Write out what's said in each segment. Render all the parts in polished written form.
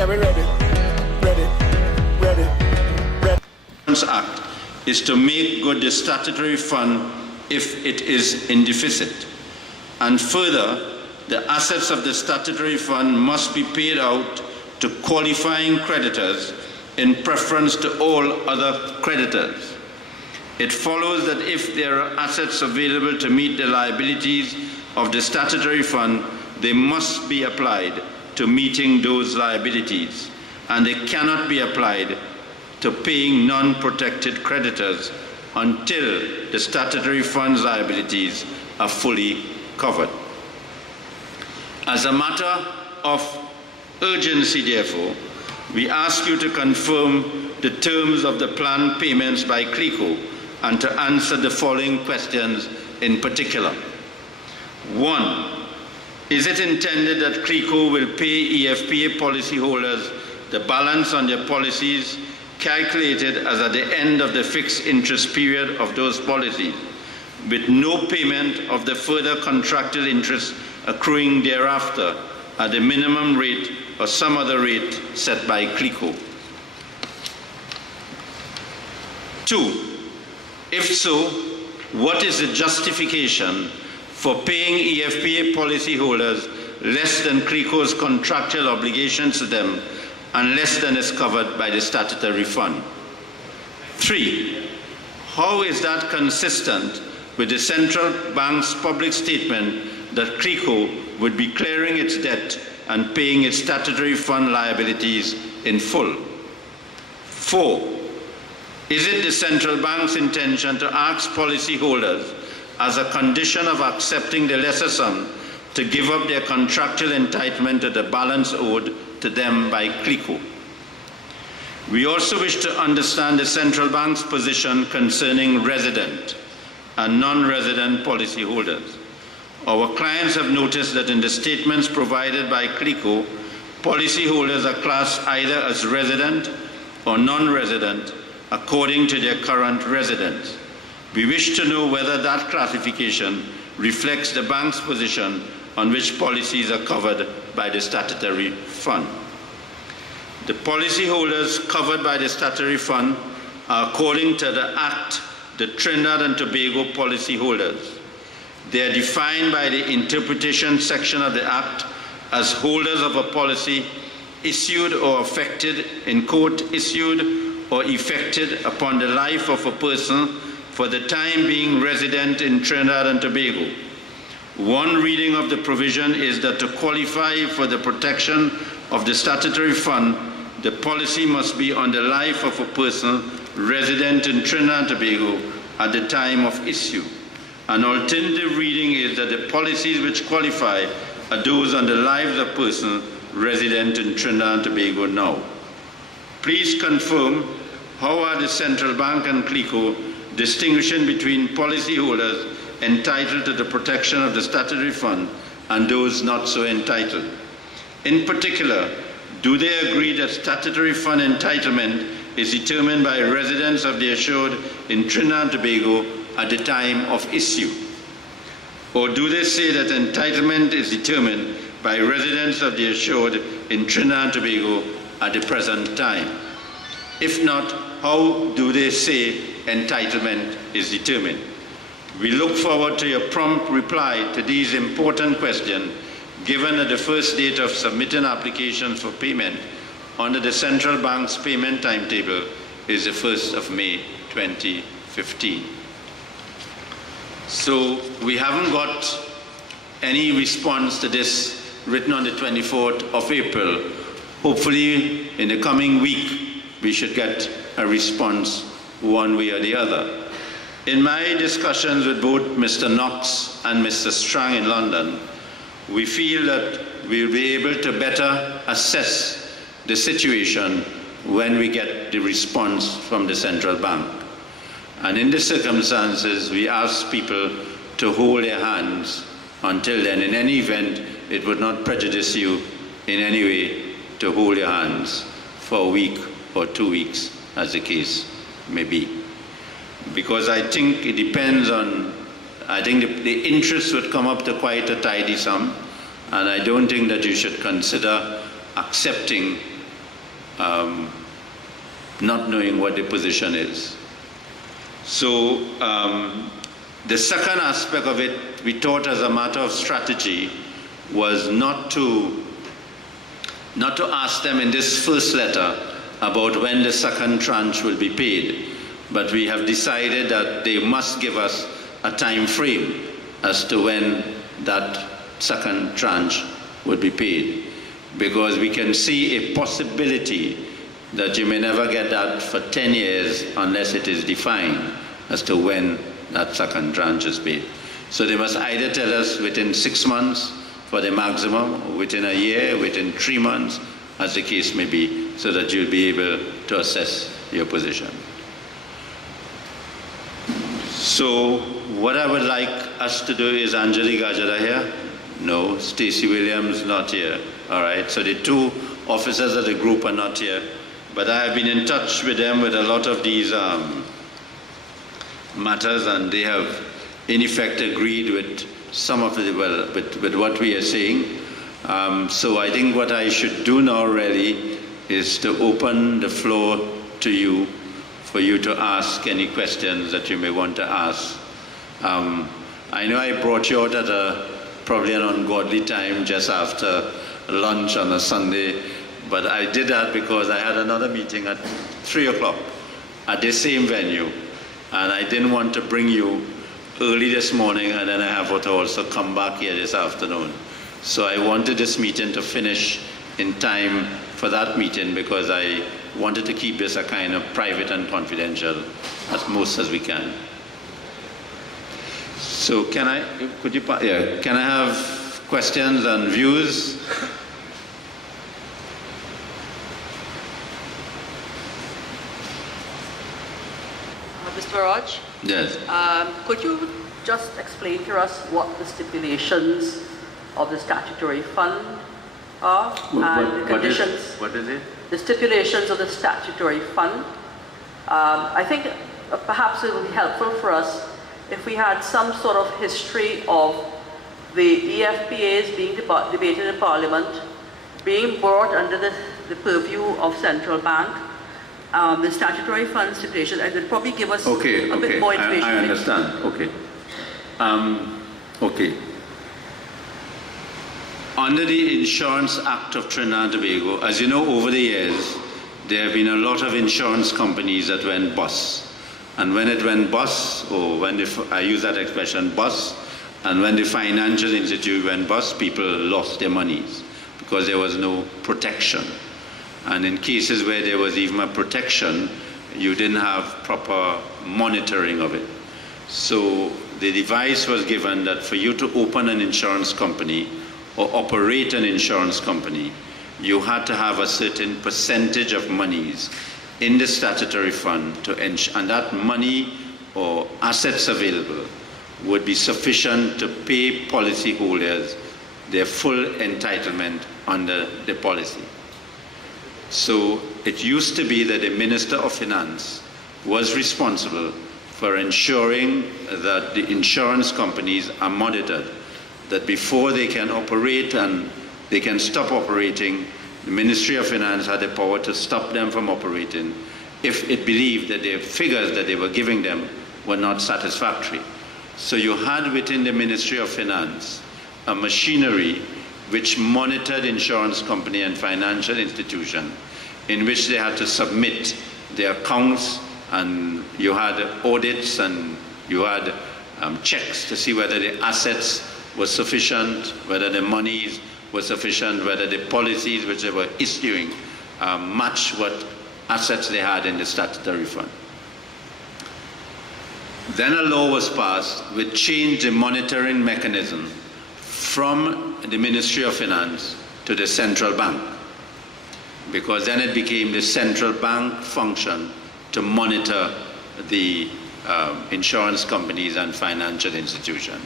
Yeah, we're ready. Act is to make good the statutory fund if it is in deficit. And further, the assets of the statutory fund must be paid out to qualifying creditors in preference to all other creditors. It follows that if there are assets available to meet the liabilities of the statutory fund, they must be applied to meeting those liabilities, and they cannot be applied to paying non-protected creditors until the statutory fund's liabilities are fully covered. As a matter of urgency, therefore, we ask you to confirm the terms of the planned payments by CLICO and to answer the following questions in particular. 1. Is it intended that CLICO will pay EFPA policyholders the balance on their policies calculated as at the end of the fixed interest period of those policies, with no payment of the further contracted interest accruing thereafter at the minimum rate or some other rate set by CLICO? 2. If so, what is the justification for paying EFPA policyholders less than CLICO's contractual obligations to them and less than is covered by the statutory fund? 3. How is that consistent with the central bank's public statement that CLICO would be clearing its debt and paying its statutory fund liabilities in full? 4. Is it the central bank's intention to ask policyholders, as a condition of accepting the lesser sum, to give up their contractual entitlement to the balance owed to them by CLICO? We also wish to understand the central bank's position concerning resident and non-resident policyholders. Our clients have noticed that in the statements provided by CLICO, policyholders are classed either as resident or non-resident according to their current residence. We wish to know whether that classification reflects the bank's position on which policies are covered by the statutory fund. The policyholders covered by the statutory fund are, according to the Act, the Trinidad and Tobago policyholders. They are defined by the interpretation section of the Act as holders of a policy issued or affected, in quote, issued or effected upon the life of a person for the time being resident in Trinidad and Tobago. One reading of the provision is that to qualify for the protection of the statutory fund, the policy must be on the life of a person resident in Trinidad and Tobago at the time of issue. An alternative reading is that the policies which qualify are those on the lives of persons resident in Trinidad and Tobago now. Please confirm how are the central bank and CLICO distinguishing between policyholders entitled to the protection of the statutory fund and those not so entitled? In particular, do they agree that statutory fund entitlement is determined by residents of the assured in Trinidad and Tobago at the time of issue? Or do they say that entitlement is determined by residents of the assured in Trinidad and Tobago at the present time? If not, how do they say entitlement is determined? We look forward to your prompt reply to these important questions, given that the first date of submitting applications for payment under the central bank's payment timetable is the 1st of May 2015. So we haven't got any response to this written on the 24th of April. Hopefully in the coming week we should get a response one way or the other. In my discussions with both Mr. Knox and Mr. Strang in London, we feel that we'll be able to better assess the situation when we get the response from the central bank. And in the circumstances, we ask people to hold their hands until then. In any event, it would not prejudice you in any way to hold your hands for a week or 2 weeks, as the case may be. Because I think it depends on, I think the interest would come up to quite a tidy sum, and I don't think that you should consider accepting not knowing what the position is. So the second aspect of it, we thought as a matter of strategy, was not to ask them in this first letter about when the second tranche will be paid, but we have decided that they must give us a time frame as to when that second tranche would be paid, because we can see a possibility that you may never get that for 10 years unless it is defined as to when that second tranche is paid. So they must either tell us within 6 months for the maximum, or within a year, within 3 months, as the case may be, so that you'll be able to assess your position. So what I would like us to do is, Anjali Gajara here? No. Stacey Williams not here. All right, so the two officers of the group are not here, but I have been in touch with them with a lot of these matters, and they have in effect agreed with some of the, well, with what we are saying. So I think what I should do now really is to open the floor to you for you to ask any questions that you may want to ask. I know I brought you out at probably an ungodly time just after lunch on a Sunday, but I did that because I had another meeting at 3 o'clock at the same venue, and I didn't want to bring you early this morning and then I have to also come back here this afternoon. So I wanted this meeting to finish in time for that meeting, because I wanted to keep this a kind of private and confidential as most as we can. So can I have questions and views? Mr. Maharaj? Yes. Could you just explain to us what the stipulations of the statutory fund are and the conditions? What is it? The stipulations of the statutory fund. I think perhaps it would be helpful for us if we had some sort of history of the EFPAs being debated in Parliament, being brought under the purview of Central Bank, the statutory fund stipulation, and it'll probably give us a bit more information. I understand. Okay. Under the Insurance Act of Trinidad and Tobago, as you know, over the years, there have been a lot of insurance companies that went bust. And when it went bust, or when I use that expression, bust, and when the financial institute went bust, people lost their monies because there was no protection. And in cases where there was even a protection, you didn't have proper monitoring of it. So the advice was given that for you to open an insurance company or operate an insurance company, you had to have a certain percentage of monies in the statutory fund to ensure, and that money or assets available would be sufficient to pay policyholders their full entitlement under the policy. So it used to be that the Minister of Finance was responsible for ensuring that the insurance companies are monitored, that before they can operate and they can stop operating, the Ministry of Finance had the power to stop them from operating if it believed that the figures that they were giving them were not satisfactory. So you had within the Ministry of Finance a machinery which monitored insurance company and financial institution, in which they had to submit their accounts, and you had audits and you had checks to see whether the assets were sufficient, whether the monies were sufficient, whether the policies which they were issuing matched what assets they had in the statutory fund. Then a law was passed which changed the monitoring mechanism from the Ministry of Finance to the central bank, because then it became the central bank function to monitor the insurance companies and financial institutions.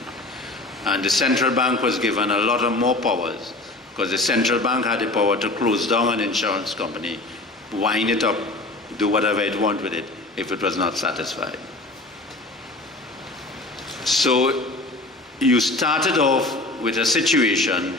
And the central bank was given a lot of more powers, because the central bank had the power to close down an insurance company, wind it up, do whatever it wanted with it if it was not satisfied. So you started off with a situation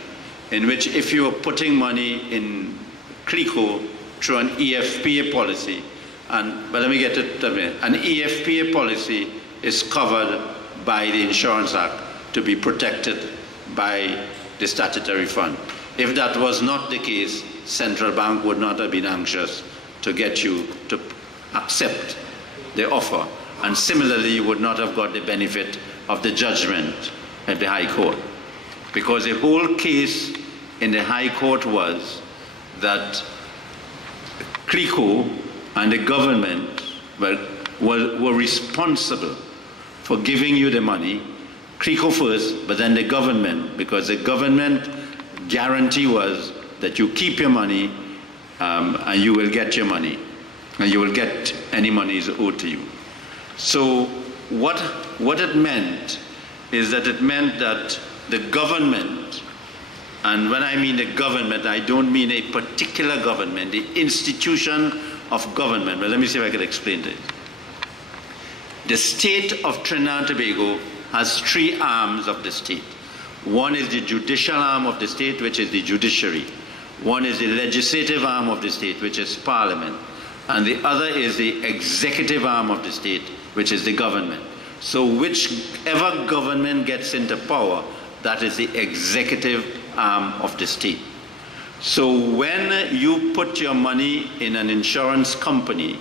in which if you were putting money in CLICO through an EFPA policy. But let me get to it. An EFPA policy is covered by the Insurance Act to be protected by the statutory fund. If that was not the case, Central Bank would not have been anxious to get you to accept the offer, and similarly you would not have got the benefit of the judgment at the High Court, because the whole case in the High Court was that CLICO and the government were responsible for giving you the money, CLICO first, but then the government, because the government guarantee was that you keep your money and you will get your money, and you will get any money is owed to you. So what it meant is that it meant that the government, and when I mean the government, I don't mean a particular government, the institution of government, but let me see if I can explain this. The state of Trinidad and Tobago has three arms of the state. One is the judicial arm of the state, which is the judiciary. One is the legislative arm of the state, which is Parliament. And the other is the executive arm of the state, which is the government. So whichever government gets into power, that is the executive arm of the state. So when you put your money in an insurance company,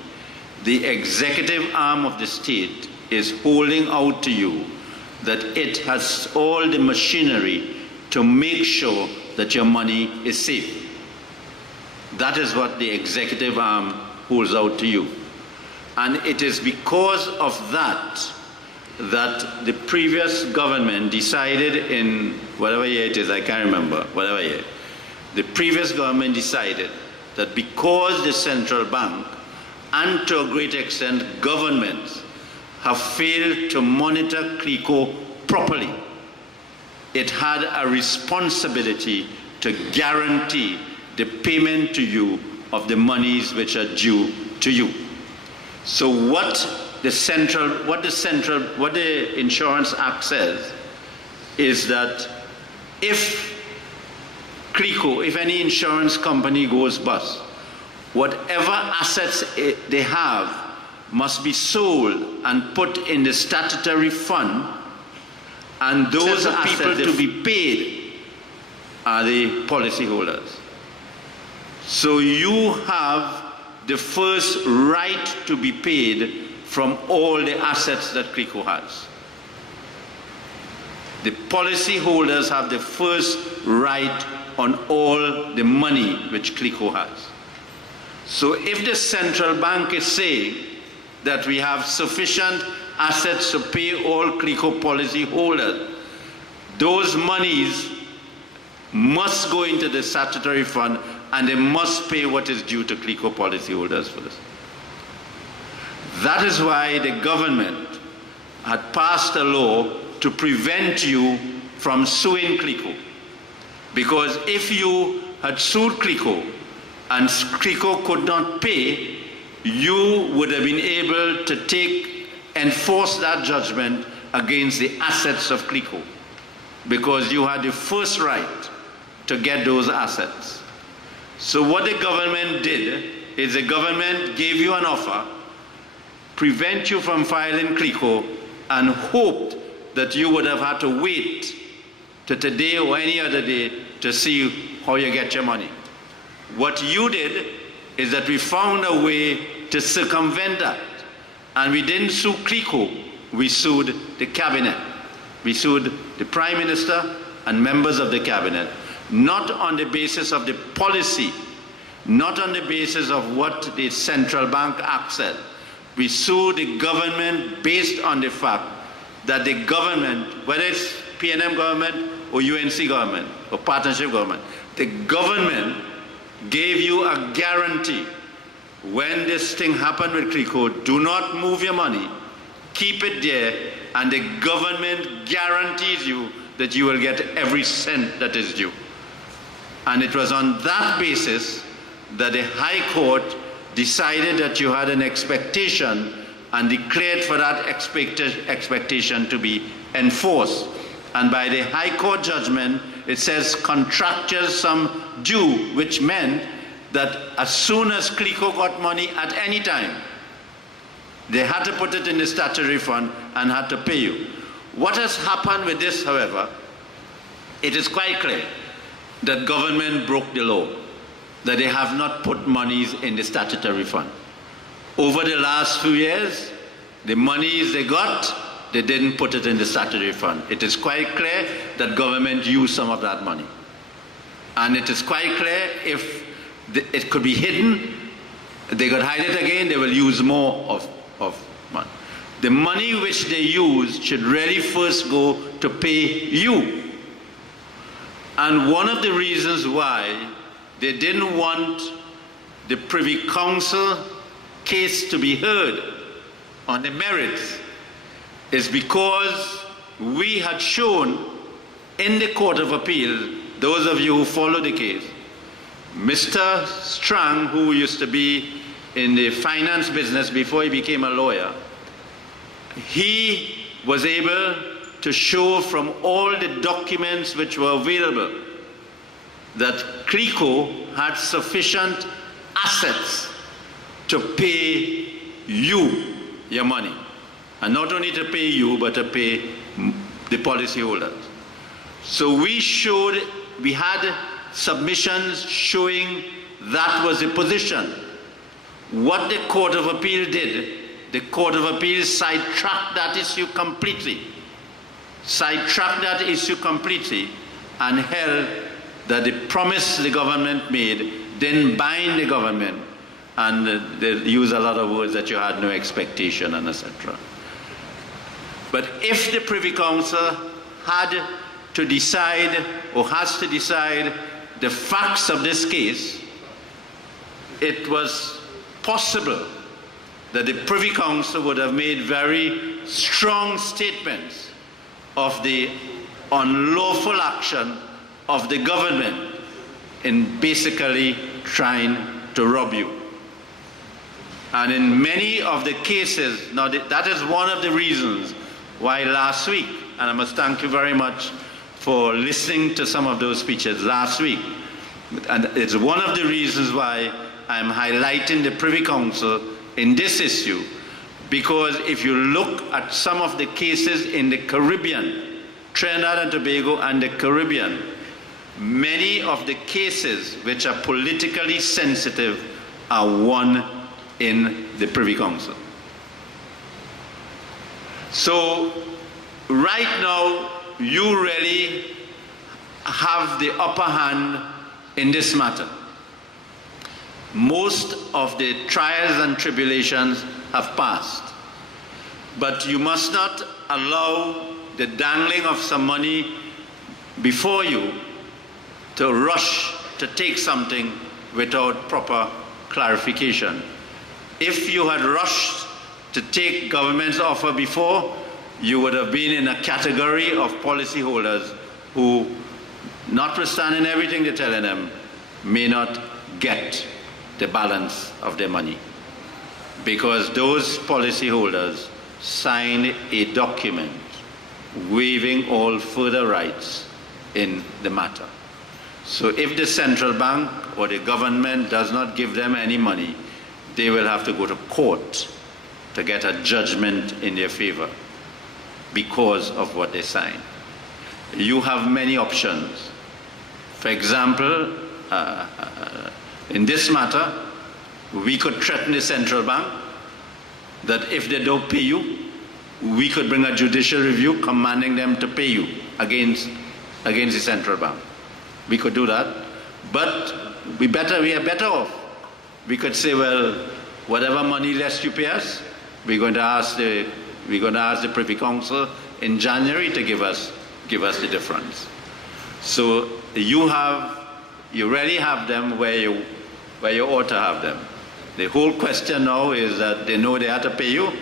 the executive arm of the state is holding out to you that it has all the machinery to make sure that your money is safe. That is what the executive arm holds out to you. And it is because of that that the previous government decided in whatever year it is, I can't remember, whatever year, the previous government decided that because the central bank and to a great extent governments have failed to monitor CLICO properly, it had a responsibility to guarantee the payment to you of the monies which are due to you. So what the Insurance Act says is that if CLICO, if any insurance company goes bust, whatever assets they have must be sold and put in the statutory fund, and those people to be paid are the policyholders. So you have the first right to be paid from all the assets that CLICO has. The policyholders have the first right on all the money which CLICO has. So if the central bank is saying that we have sufficient assets to pay all CLICO policyholders, those monies must go into the statutory fund and they must pay what is due to CLICO policyholders for this. That is why the government had passed a law to prevent you from suing CLICO. Because if you had sued CLICO and CLICO could not pay, you would have been able to enforce that judgment against the assets of CLICO, because you had the first right to get those assets. So what the government did is the government gave you an offer, prevent you from filing CLICO, and hoped that you would have had to wait to today or any other day to see how you get your money. What you did is that we found a way to circumvent that. And we didn't sue CLICO, we sued the cabinet. We sued the Prime Minister and members of the cabinet, not on the basis of the policy, not on the basis of what the Central Bank Act said. We sued the government based on the fact that the government, whether it's PNM government or UNC government or partnership government, the government gave you a guarantee. When this thing happened with CLICO, do not move your money, keep it there, and the government guarantees you that you will get every cent that is due. And it was on that basis that the High Court decided that you had an expectation and declared for that expectation to be enforced. And by the High Court judgment, it says contractual sum due, which meant that as soon as CLICO got money at any time, they had to put it in the statutory fund and had to pay you. What has happened with this, however, it is quite clear that government broke the law, that they have not put monies in the statutory fund. Over the last few years, the monies they got, they didn't put it in the statutory fund. It is quite clear that government used some of that money. And it is quite clear if it could be hidden, they could hide it again, they will use more of money. The money which they use should really first go to pay you. And one of the reasons why they didn't want the Privy Council case to be heard on the merits is because we had shown in the Court of Appeal, those of you who follow the case, Mr. Strang, who used to be in the finance business before he became a lawyer, he was able to show from all the documents which were available that CLICO had sufficient assets to pay you your money. And not only to pay you, but to pay the policyholders. So we showed, we had submissions showing that was the position. What the Court of Appeal did, the Court of Appeal sidetracked that issue completely. Sidetracked that issue completely and held that the promise the government made didn't bind the government, and they use a lot of words that you had no expectation and etc. But if the Privy Council had to decide or has to decide the facts of this case, it was possible that the Privy Council would have made very strong statements of the unlawful action of the government in basically trying to rob you. And in many of the cases, now that is one of the reasons why last week, and I must thank you very much for listening to some of those speeches last week, and it's one of the reasons why I'm highlighting the Privy Council in this issue, because if you look at some of the cases in the Caribbean, Trinidad and Tobago and the Caribbean, many of the cases which are politically sensitive are won in the Privy Council. So right now, you really have the upper hand in this matter. Most of the trials and tribulations have passed, but you must not allow the dangling of some money before you to rush to take something without proper clarification. If you had rushed to take government's offer before, you would have been in a category of policyholders who, notwithstanding everything they're telling them, may not get the balance of their money, because those policyholders signed a document waiving all further rights in the matter. So if the central bank or the government does not give them any money, they will have to go to court to get a judgment in their favor because of what they signed. You have many options. For example, in this matter, we could threaten the central bank that if they don't pay you, we could bring a judicial review commanding them to pay you against the central bank. We could do that, but we are better off. We could say, well, whatever money less you pay us, we're going to ask the Privy Council in January to give us the difference. So you really have them where you ought to have them. The whole question now is that they know they have to pay you,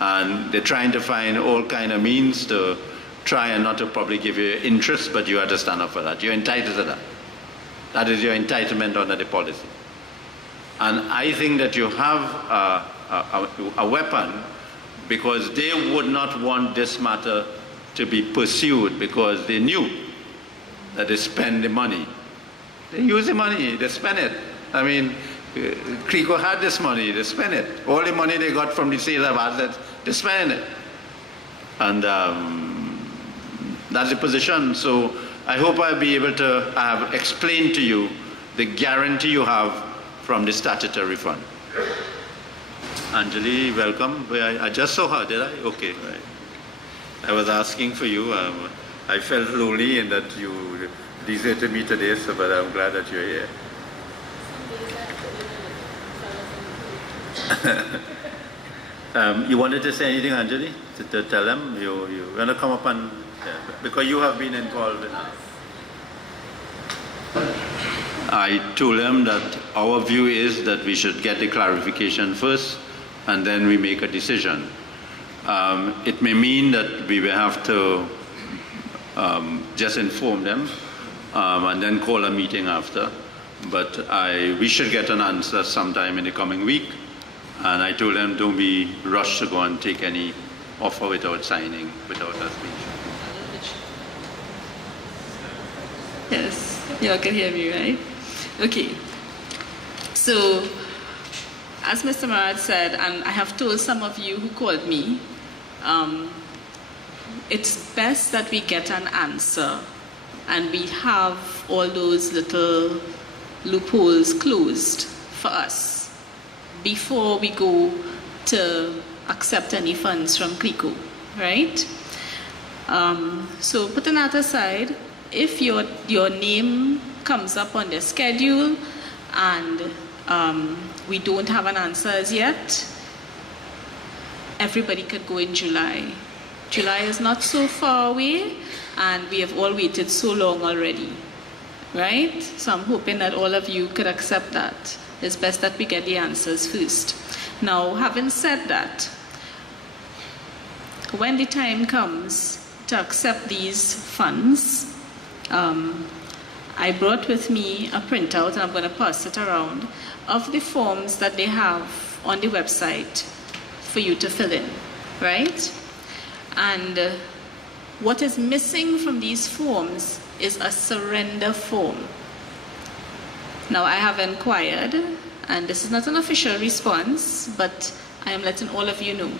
and they're trying to find all kind of means to try and not to probably give you interest, but you have to stand up for that. You're entitled to that. That is your entitlement under the policy. And I think that you have a weapon, because they would not want this matter to be pursued, because they knew that they spend the money. They use the money, they spend it. I mean, CLICO had this money, they spent it. All the money they got from the sale of assets, they spent it. And that's the position. So I hope I'll be able to have explained to you the guarantee you have from the statutory fund. Anjali, welcome. I just saw her, did I? Okay, right. I was asking for you. I felt lonely in that you deserted me today, so, but I'm glad that you're here. You wanted to say anything, Anjali? To tell them? You want to come up and... Yeah, because you have been involved in that. I told them that our view is that we should get the clarification first and then we make a decision. It may mean that we will have to just inform them and then call a meeting after. But we should get an answer sometime in the coming week. And I told them don't be rushed to go and take any offer without signing, without us being sure. Yes, you all can hear me, right? Okay. So, as Mr. Maharaj said, and I have told some of you who called me, it's best that we get an answer and we have all those little loopholes closed for us before we go to accept any funds from CLICO, right? So putting that aside, if your name comes up on the schedule and we don't have an answer as yet, everybody could go in July. July is not so far away and we have all waited so long already, right? So I'm hoping that all of you could accept that. It's best that we get the answers first. Now, having said that, when the time comes to accept these funds, I brought with me a printout, and I'm going to pass it around, of the forms that they have on the website for you to fill in, right? And what is missing from these forms is a surrender form. Now, I have inquired, and this is not an official response, but I am letting all of you know.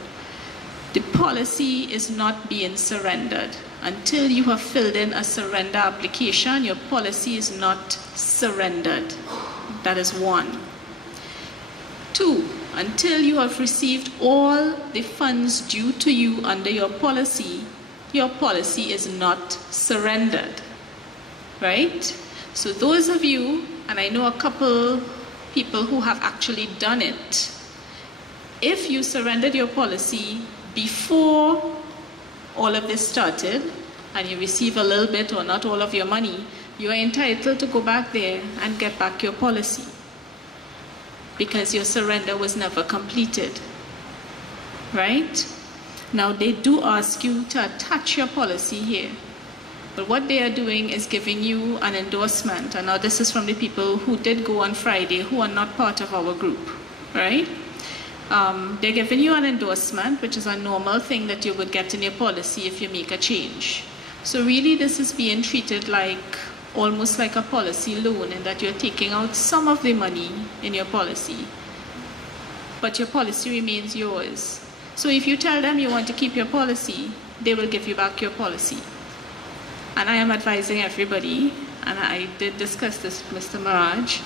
The policy is not being surrendered. Until you have filled in a surrender application, your policy is not surrendered. That is one. Two, until you have received all the funds due to you under your policy is not surrendered. Right? So those of you, and I know a couple people who have actually done it, if you surrendered your policy before all of this started, and you receive a little bit or not all of your money, you are entitled to go back there and get back your policy because your surrender was never completed, right? Now, they do ask you to attach your policy here, but what they are doing is giving you an endorsement, and now this is from the people who did go on Friday who are not part of our group, right? They're giving you an endorsement, which is a normal thing that you would get in your policy if you make a change. So really this is being treated like almost like a policy loan, in that you're taking out some of the money in your policy, but your policy remains yours. So if you tell them you want to keep your policy, they will give you back your policy. And I am advising everybody, and I did discuss this with Mr. Maharaj,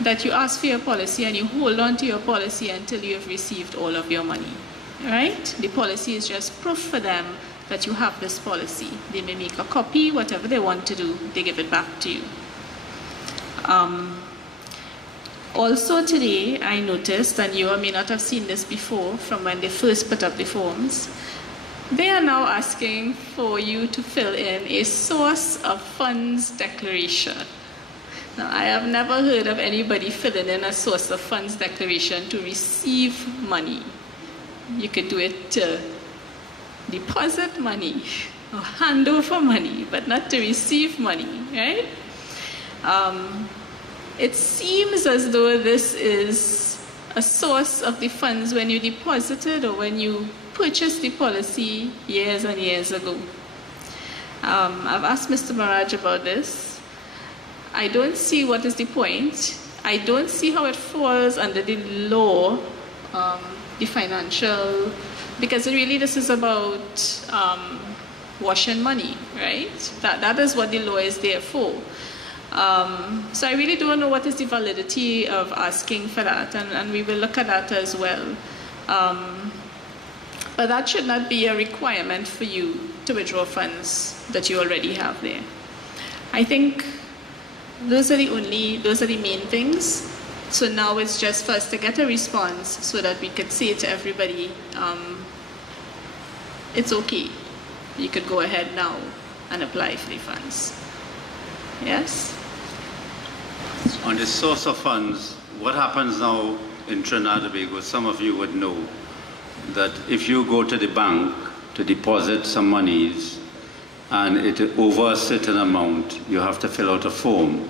that you ask for your policy and you hold on to your policy until you have received all of your money, right? The policy is just proof for them that you have this policy. They may make a copy, whatever they want to do, they give it back to you. Also today, I noticed, and you may not have seen this before from when they first put up the forms, they are now asking for you to fill in a source of funds declaration. Now, I have never heard of anybody filling in a source of funds declaration to receive money. You could do it to deposit money or hand over money, but not to receive money, right? It seems as though this is a source of the funds when you deposited or when you purchased the policy years and years ago. I've asked Mr. Maharaj about this. I don't see what is the point. I don't see how it falls under the law, the financial, because really this is about washing money, right? That is what the law is there for. So I really don't know what is the validity of asking for that, and we will look at that as well. But that should not be a requirement for you to withdraw funds that you already have there. I think those are the main things. So now it's just for us to get a response so that we could say to everybody, it's okay. You could go ahead now and apply for the funds. Yes? On the source of funds, what happens now in Trinidad and Tobago, some of you would know that if you go to the bank to deposit some monies and it over a certain amount, you have to fill out a form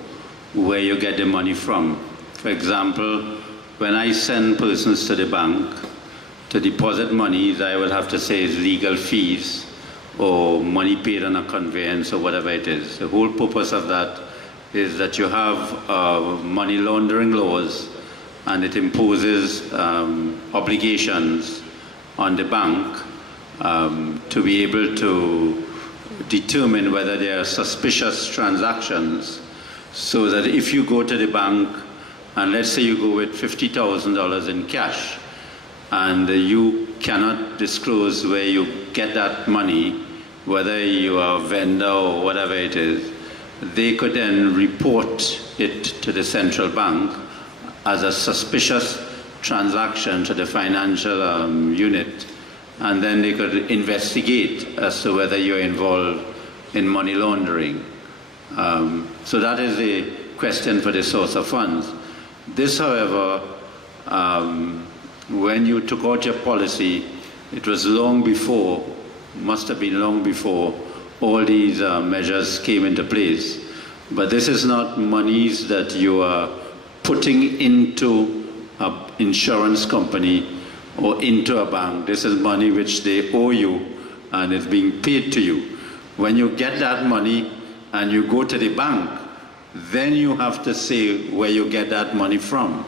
where you get the money from. For example, when I send persons to the bank to deposit monies, I will have to say it's legal fees or money paid on a conveyance or whatever it is. The whole purpose of that is that you have money laundering laws, and it imposes obligations on the bank to be able to determine whether there are suspicious transactions, so that if you go to the bank and let's say you go with $50,000 in cash and you cannot disclose where you get that money, whether you are a vendor or whatever it is, they could then report it to the central bank as a suspicious transaction to the financial unit, and then they could investigate as to whether you're involved in money laundering. So that is a question for the source of funds. This, however, when you took out your policy, it was long before, must have been long before all these measures came into place. But this is not monies that you are putting into an insurance company or into a bank. This is money which they owe you and it's being paid to you. When you get that money and you go to the bank, then you have to say where you get that money from.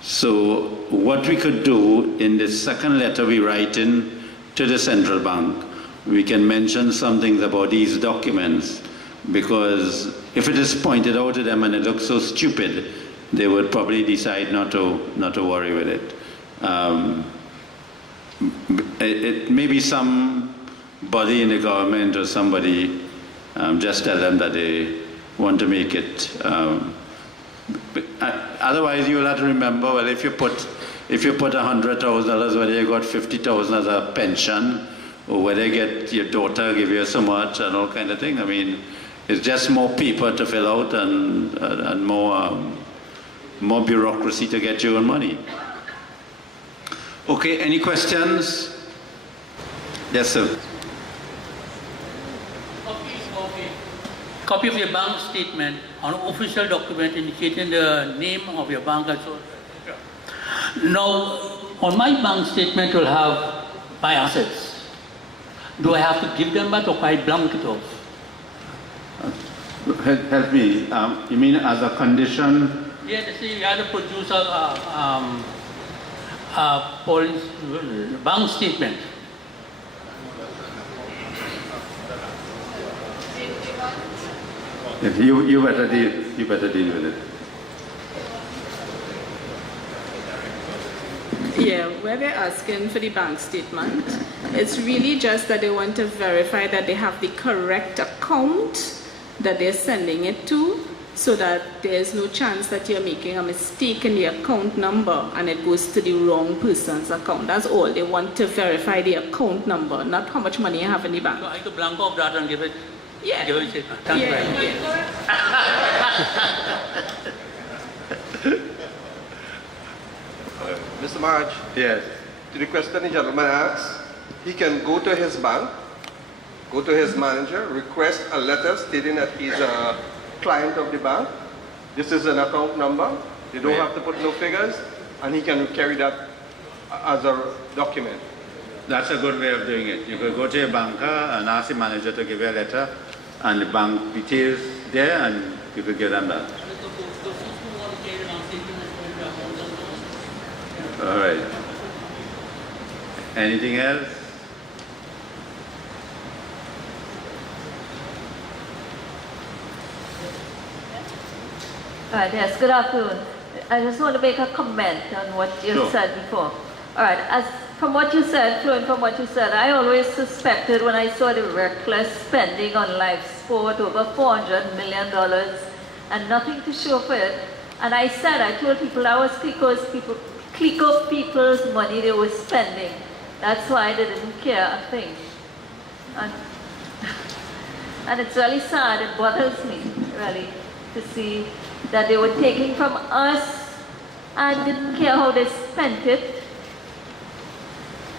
So what we could do in the second letter we write in to the central bank, we can mention some things about these documents, because if it is pointed out to them and it looks so stupid, they would probably decide not to worry with it. It may be somebody in the government or somebody, just tell them that they want to make it. Otherwise, you'll have to remember, well, if you put $100,000, whether you got $50,000 as a pension, or whether you get your daughter give you so much and all kind of thing. I mean, it's just more paper to fill out and more bureaucracy to get your own money. Okay, any questions? Yes, sir. Copy of your bank statement on an official document indicating the name of your bank and so on. Now, on my bank statement will have my assets. Do I have to give them back or can I blank it off? Help me. You mean as a condition? Yeah, they say you have to produce a bank statement. You better deal with it. Yeah, where they're asking for the bank statement, it's really just that they want to verify that they have the correct account that they're sending it to, so that there's no chance that you're making a mistake in the account number and it goes to the wrong person's account. That's all. They want to verify the account number, not how much money you have in the bank. So I could blank off that and give it. Yeah. Give it statement. Thank you very much. Mr. Maharaj, Yes. to the question the gentleman asked, he can go to his bank, go to his manager, request a letter stating that he's a client of the bank. This is an account number. They don't have to put no figures, and he can carry that as a document. That's a good way of doing it. You could go to your banker and ask the manager to give you a letter, and the bank details there, and you could give them that. Those who want to carry around Anything else? All right, yes, good afternoon. I just want to make a comment on what you Sure. said before. All right, from what you said, flowing from what you said, I always suspected when I saw the reckless spending on life sport, over $400 million, and nothing to show for it. And I told people that was CLICO people's money they were spending. That's why they didn't care a thing. And it's really sad, it bothers me, really, to see that they were taking from us and didn't care how they spent it.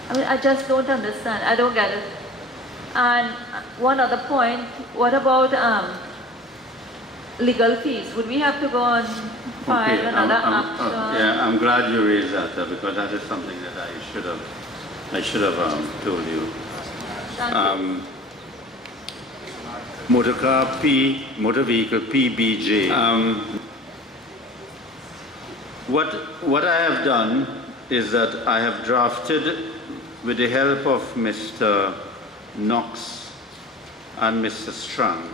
I mean, I just don't understand. I don't get it. And one other point, what about legal fees? Would we have to go and file another action? Yeah, I'm glad you raised that because that is something that I should have told you. Motor vehicle PBJ. What I have done is that I have drafted, with the help of Mr. Knox and Mr. Strang,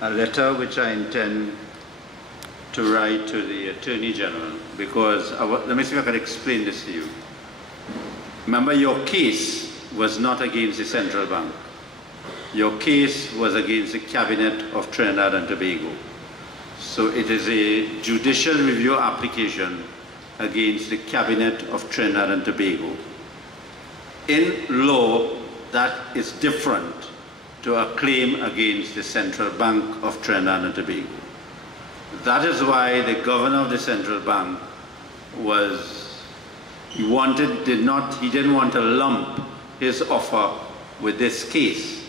a letter which I intend to write to the Attorney General, because let me see if I can explain this to you. Remember, your case was not against the central bank. Your case was against the Cabinet of Trinidad and Tobago. So it is a judicial review application against the Cabinet of Trinidad and Tobago. In law, that is different to a claim against the Central Bank of Trinidad and Tobago. That is why the governor of the central bank he didn't want to lump his offer with this case,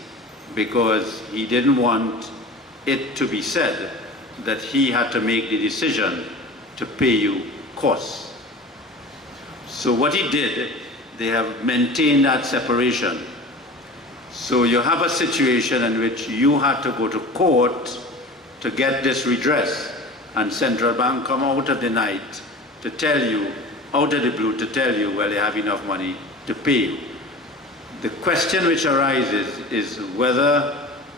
because he didn't want it to be said that he had to make the decision to pay you costs. So what he did, they have maintained that separation. So you have a situation in which you had to go to court to get this redress, and central bank come out of the night to tell you, out of the blue, to tell you, well, they have enough money to pay you. The question which arises is whether,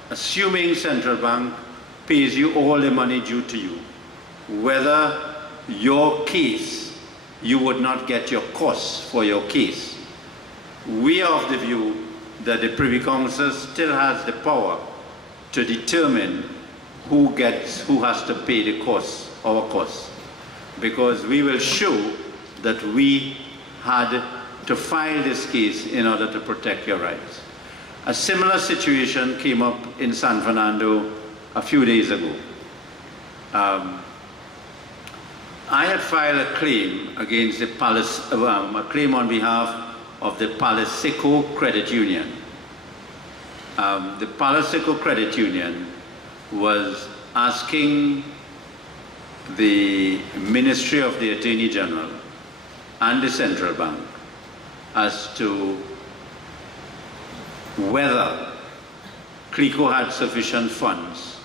assuming central bank pays you all the money due to you, whether your case, you would not get your costs for your case. We are of the view that the Privy Council still has the power to determine who has to pay the costs, our costs, because we will show that we had to file this case in order to protect your rights. A similar situation came up in San Fernando a few days ago. I had filed a claim against a claim on behalf of the CLICO Credit Union. The CLICO Credit Union was asking the Ministry of the Attorney General and the Central Bank as to whether CLICO had sufficient funds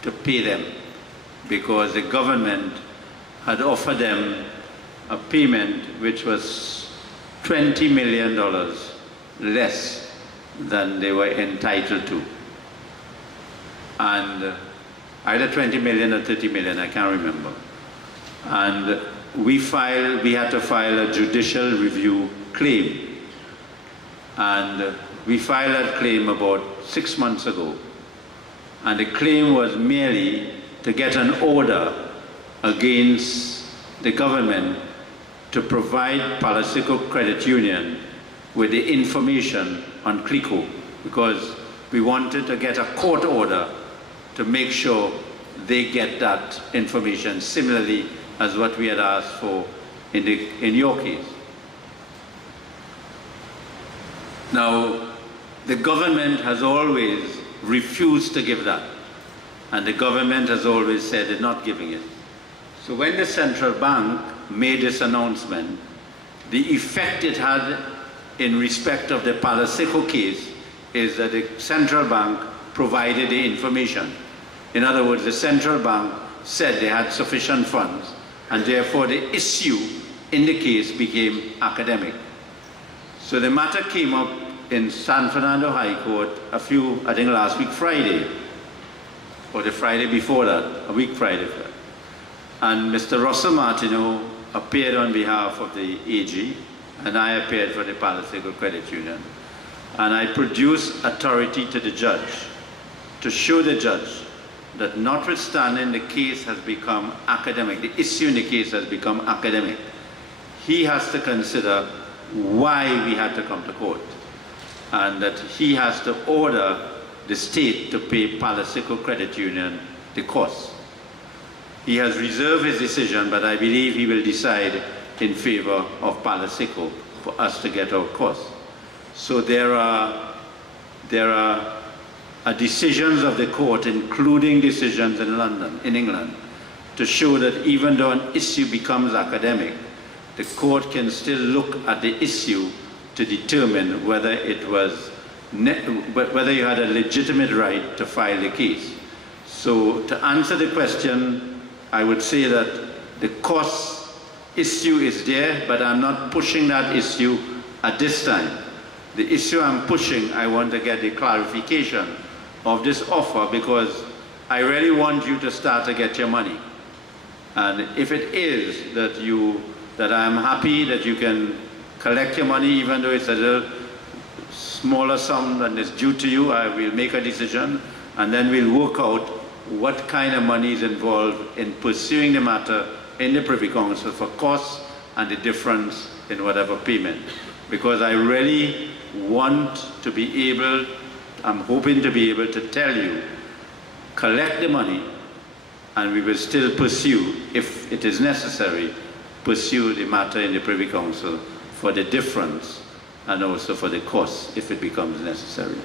to pay them, because the government had offered them a payment which was $20 million less than they were entitled to. And either 20 million or 30 million, I can't remember. And we had to file a judicial review claim. And we filed that claim about 6 months ago. And the claim was merely to get an order against the government to provide CLICO Credit Union with the information on CLICO, because we wanted to get a court order to make sure they get that information, similarly as what we had asked for in your case. Now, the government has always refused to give that, and the government has always said they're not giving it. So when the central bank made this announcement, the effect it had in respect of the CLICO case is that the central bank provided the information. In other words, the central bank said they had sufficient funds, and therefore the issue in the case became academic. So So the matter came up in San Fernando High Court I think last week Friday, or the Friday before that, a week Friday. And Mr. Russell Martineau appeared on behalf of the AG, and I appeared for the Palisade Credit Union. And I produced authority to the judge to show the judge that notwithstanding the case has become academic, the issue in the case has become academic, he has to consider why we had to come to court, and that he has to order the state to pay Palisade Credit Union the cost. He has reserved his decision, but I believe he will decide in favor of Palisade for us to get our costs. So there are decisions of the court, including decisions in London, in England, to show that even though an issue becomes academic, the court can still look at the issue to determine whether whether you had a legitimate right to file the case. So to answer the question, I would say that the cost issue is there, but I'm not pushing that issue at this time. The issue I'm pushing, I want to get the clarification of this offer, because I really want you to start to get your money. And if it is that I'm happy that you can collect your money, even though it's a little smaller sum than is due to you, I will make a decision, and then we'll work out what kind of money is involved in pursuing the matter in the Privy Council for costs and the difference in whatever payment. Because I really want to be able, I'm hoping to be able to tell you, collect the money, and we will still pursue, if it is necessary, pursue the matter in the Privy Council for the difference and also for the cost if it becomes necessary.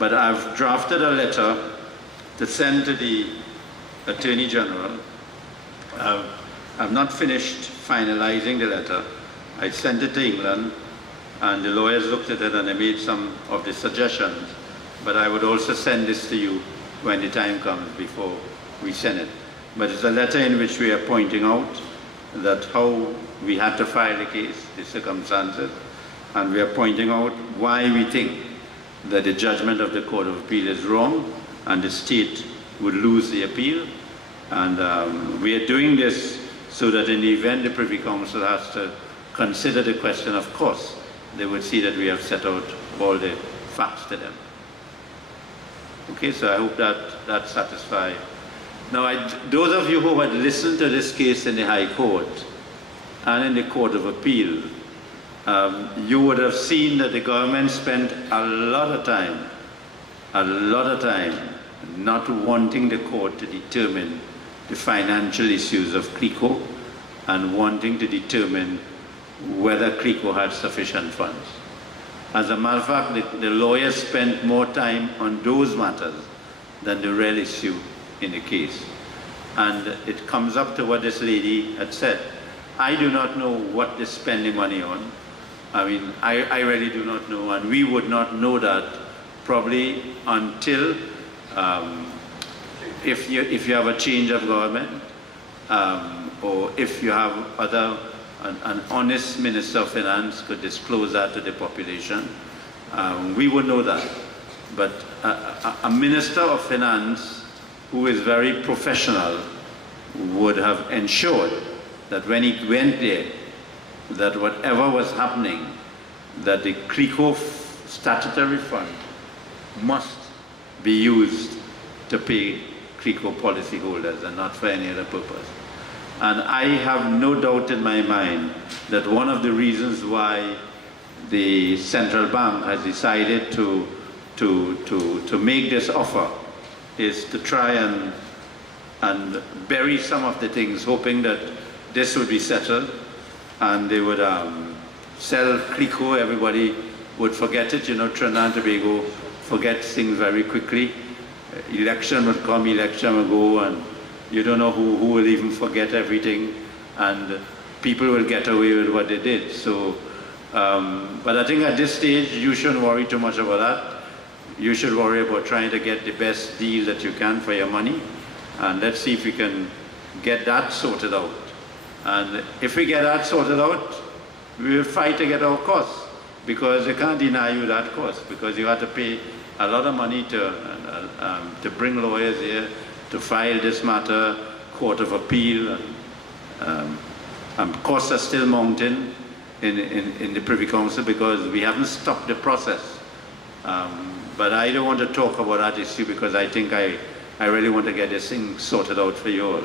But I've drafted a letter to send to the Attorney General. I've not finished finalizing the letter. I sent it to England, and the lawyers looked at it and they made some of the suggestions. But I would also send this to you when the time comes before we send it. But it's a letter in which we are pointing out that how we had to file the case, the circumstances, and we are pointing out why we think that the judgment of the Court of Appeal is wrong and the state would lose the appeal. And we are doing this so that in the event the Privy Council has to consider the question of cost, they would see that we have set out all the facts to them. Okay, so I hope that satisfies. Now, those of you who had listened to this case in the High Court and in the Court of Appeal, you would have seen that the government spent a lot of time not wanting the court to determine the financial issues of CLICO and wanting to determine whether CLICO had sufficient funds. As a matter of fact, the lawyers spent more time on those matters than the real issue in the case. And it comes up to what this lady had said. I do not know what they're spending money on. I mean, I really do not know, and we would not know that probably until if you have a change of government, or if you have an honest Minister of Finance could disclose that to the population, we would know that. But a Minister of Finance who is very professional would have ensured that when he went there, that whatever was happening, that the CLICO statutory fund must be used to pay CLICO policyholders and not for any other purpose. And I have no doubt in my mind that one of the reasons why the central bank has decided to make this offer is to try and bury some of the things, hoping that this would be settled and they would sell CLICO, everybody would forget it. You know, Trinidad and Tobago forgets things very quickly. Election would come, election would go, and you don't know who will even forget everything, and people will get away with what they did. So, but I think at this stage, you shouldn't worry too much about that. You should worry about trying to get the best deal that you can for your money, and let's see if we can get that sorted out. And if we get that sorted out, we will fight to get our costs. because they can't deny you that cost, because you had to pay a lot of money to bring lawyers here, to file this matter, Court of Appeal, and costs are still mounting in the Privy Council because we haven't stopped the process. But I don't want to talk about that issue because I think I really want to get this thing sorted out for you all.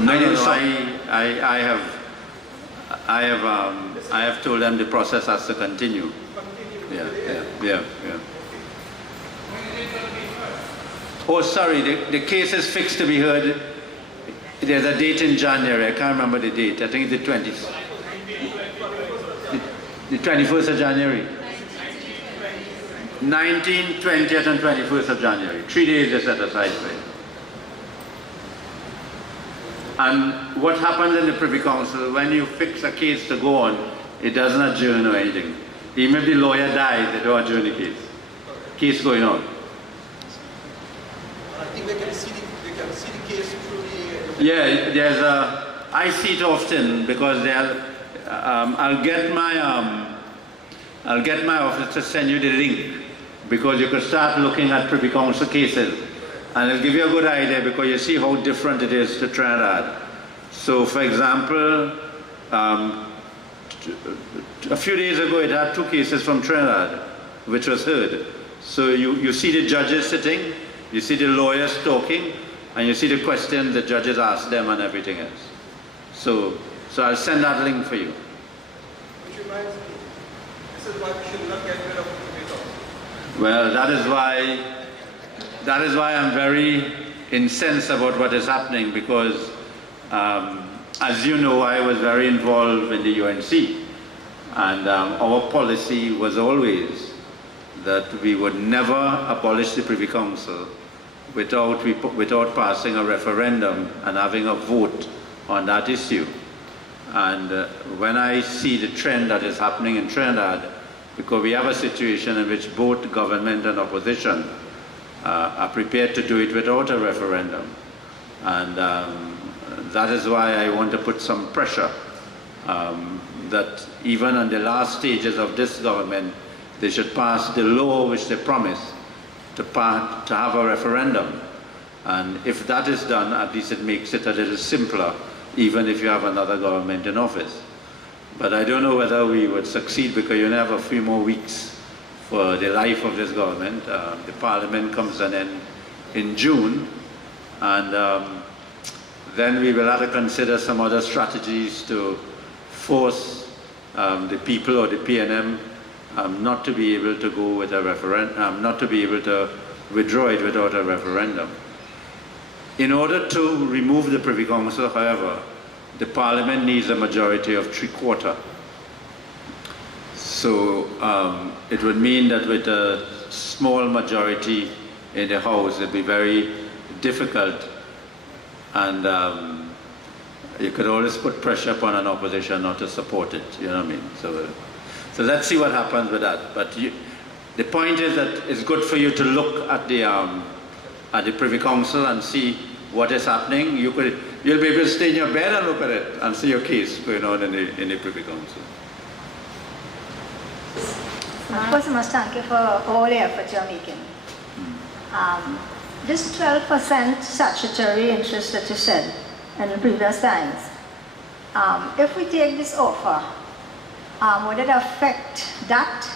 No, I have told them the process has to continue. Yeah. Oh, sorry, the case is fixed to be heard. There's a date in January. I can't remember the date. I think it's the 20th. The 21st of January. 19th, 20th, and 21st of January. 3 days is set aside for it. And what happens in the Privy Council, when you fix a case to go on, it doesn't adjourn or anything. Even if the lawyer dies, they don't adjourn the case. Case going on. I think they can see the case through the... Yeah, I see it often because I'll get my office to send you the link because you could start looking at Privy Council cases and it'll give you a good idea because you see how different it is to Trinidad. So for example, a few days ago it had 2 cases from Trinidad which was heard. So you see the judges sitting, you see the lawyers talking, and you see the questions the judges ask them and everything else. So I'll send that link for you. Which reminds me, this is why we should not get rid of the results. Well, that is why I'm very incensed about what is happening because, as you know, I was very involved in the UNC, and our policy was always that we would never abolish the Privy Council without passing a referendum and having a vote on that issue. And when I see the trend that is happening in Trinidad, because we have a situation in which both government and opposition are prepared to do it without a referendum. And that is why I want to put some pressure that even on the last stages of this government, they should pass the law which they promised to have a referendum. And if that is done, at least it makes it a little simpler, even if you have another government in office. But I don't know whether we would succeed because you only have a few more weeks for the life of this government. The parliament comes to an end in June, and then we will have to consider some other strategies to force the people or the PNM not to be able to go with a referendum, not to be able to withdraw it without a referendum. In order to remove the Privy Council, however, the Parliament needs a majority of 3/4. So it would mean that with a small majority in the House, it would be very difficult, and you could always put pressure upon an opposition not to support it, you know what I mean? So let's see what happens with that. But the point is that it's good for you to look at the Privy Council and see what is happening. You'll be able to stay in your bed and look at it and see your case going on in the Privy Council. First, I must thank you for all the effort you're making. This 12% statutory interest that you said in the previous times, if we take this offer, would it affect that?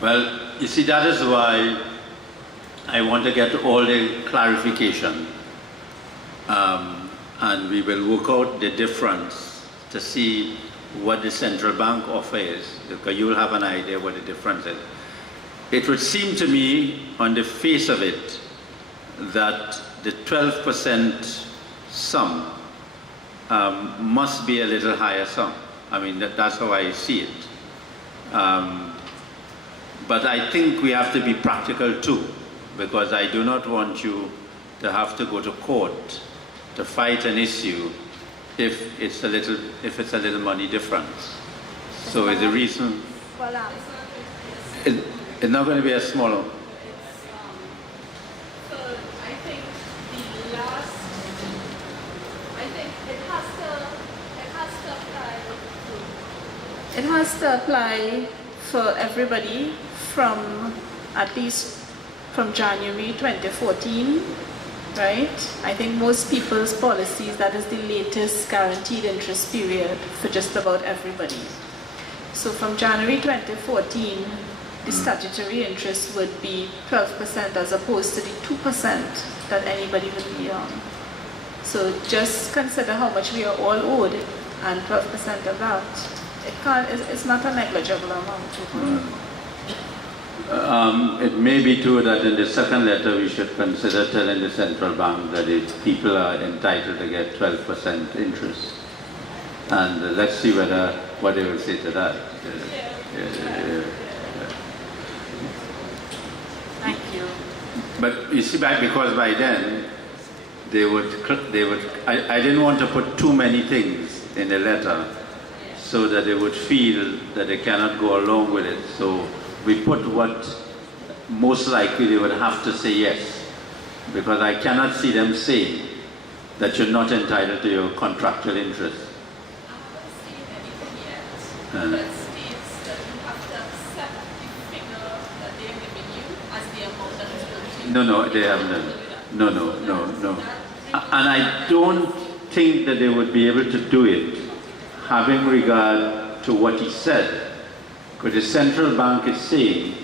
Well, you see, that is why I want to get all the clarification, and we will work out the difference to see what the central bank offer is, because you'll have an idea what the difference is. It would seem to me, on the face of it, that the 12% sum must be a little higher sum. I mean, that's how I see it. But I think we have to be practical too, because I do not want you to have to go to court to fight an issue if it's a little money difference. So is the reason it's not going to be a small one. So I think it has It has to apply for everybody from at least from January 2014, right? I think most people's policies, that is the latest guaranteed interest period for just about everybody. So from January 2014, the statutory interest would be 12% as opposed to the 2% that anybody would be on. So just consider how much we are all owed, and 12% of that. It's not a negligible amount. It may be true that in the second letter we should consider telling the central bank that people are entitled to get 12% interest. And let's see what they will say to that. Thank you. But you see, because by then they would. I didn't want to put too many things in the letter so that they would feel that they cannot go along with it. So we put what most likely they would have to say yes, because I cannot see them saying that you're not entitled to your contractual interest. No, they haven't. No. And I don't think that they would be able to do it, having regard to what he said. Because the central bank is saying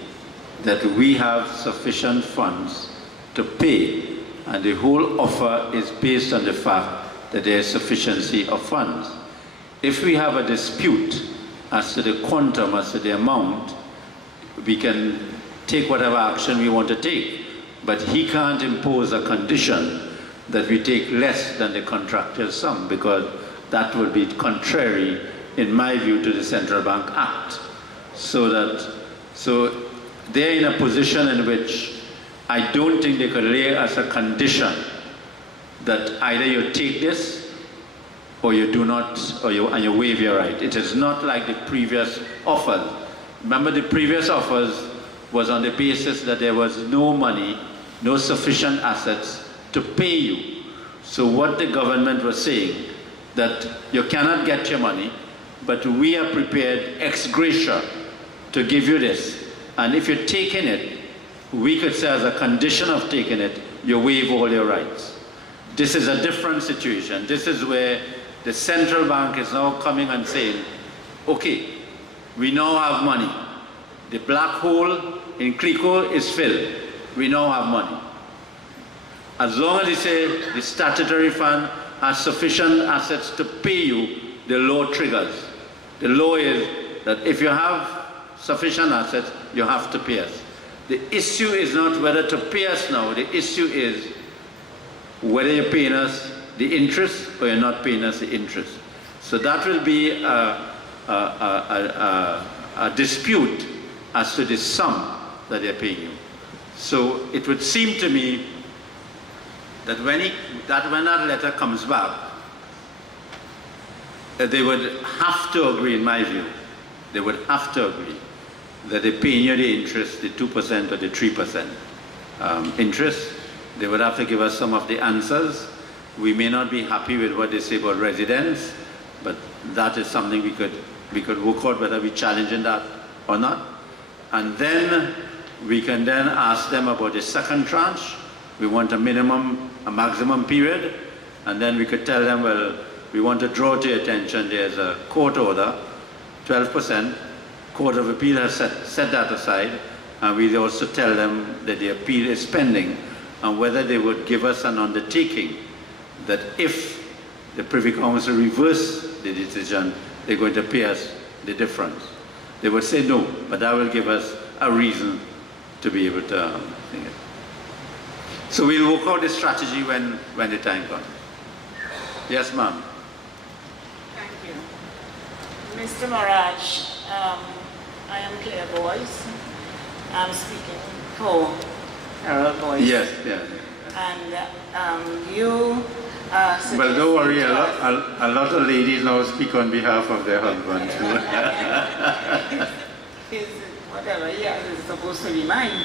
that we have sufficient funds to pay, and the whole offer is based on the fact that there is sufficiency of funds. If we have a dispute as to the quantum, as to the amount, we can take whatever action we want to take. But he can't impose a condition that we take less than the contractual sum, because that will be contrary, in my view, to the Central Bank Act. So they're in a position in which I don't think they could lay as a condition that either you take this or you do not, and you waive your right. It is not like the previous offers. Remember, the previous offers was on the basis that there was no money, no sufficient assets to pay you. So what the government was saying, that you cannot get your money, but we are prepared ex gratia to give you this. And if you're taking it, we could say as a condition of taking it, you waive all your rights. This is a different situation. This is where the central bank is now coming and saying, okay, we now have money. The black hole in CLICO is filled. We now have money. As long as they say the statutory fund has sufficient assets to pay you, the law triggers. The law is that if you have sufficient assets, you have to pay us. The issue is not whether to pay us now. The issue is whether you're paying us the interest or you're not paying us the interest. So that will be a dispute as to the sum that they're paying you. So it would seem to me that when that letter comes back, they would have to agree, in my view, they would have to agree that they're paying you the interest, the 2% or the 3% interest. They would have to give us some of the answers. We may not be happy with what they say about residents, but that is something we could work out whether we're challenging that or not. And then we can then ask them about the second tranche. We want a maximum period, and then we could tell them, well, we want to draw to your attention, there's a court order, 12%, Court of Appeal has set that aside, and we also tell them that the appeal is pending, and whether they would give us an undertaking that if the Privy Council reverse the decision, they're going to pay us the difference. They would say no, but that will give us a reason to be able to think it. So we'll work out the strategy when the time comes. Yes, ma'am. Thank you. Mr. Maharaj, I am Claire Boyce. I'm speaking for Harold Boyce. Yes, yes. And you well, don't worry, a lot of ladies now speak on behalf of their husbands. Whatever, yeah, it's supposed to be mine.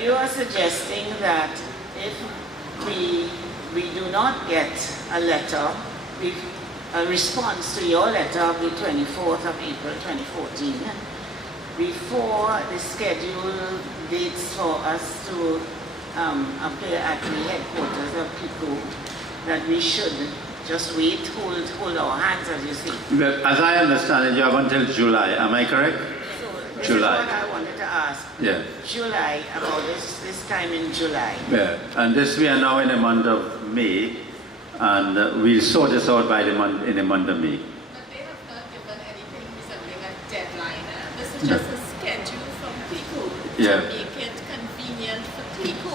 You are suggesting that if we we do not get a letter, a response to your letter of the 24th of April 2014, before the scheduled dates for us to appear at the headquarters of CLICO, that we should just wait, hold our hands, as you say. But as I understand it, you have until July, am I correct? So this July. is what I wanted to ask. Yeah. July, about this time in July. Yeah. And this, we are now in the month of May, and we'll sort this out in the month of May. But they have not given anything resembling a deadline. This is just a schedule from CLICO Yeah. to make it convenient for CLICO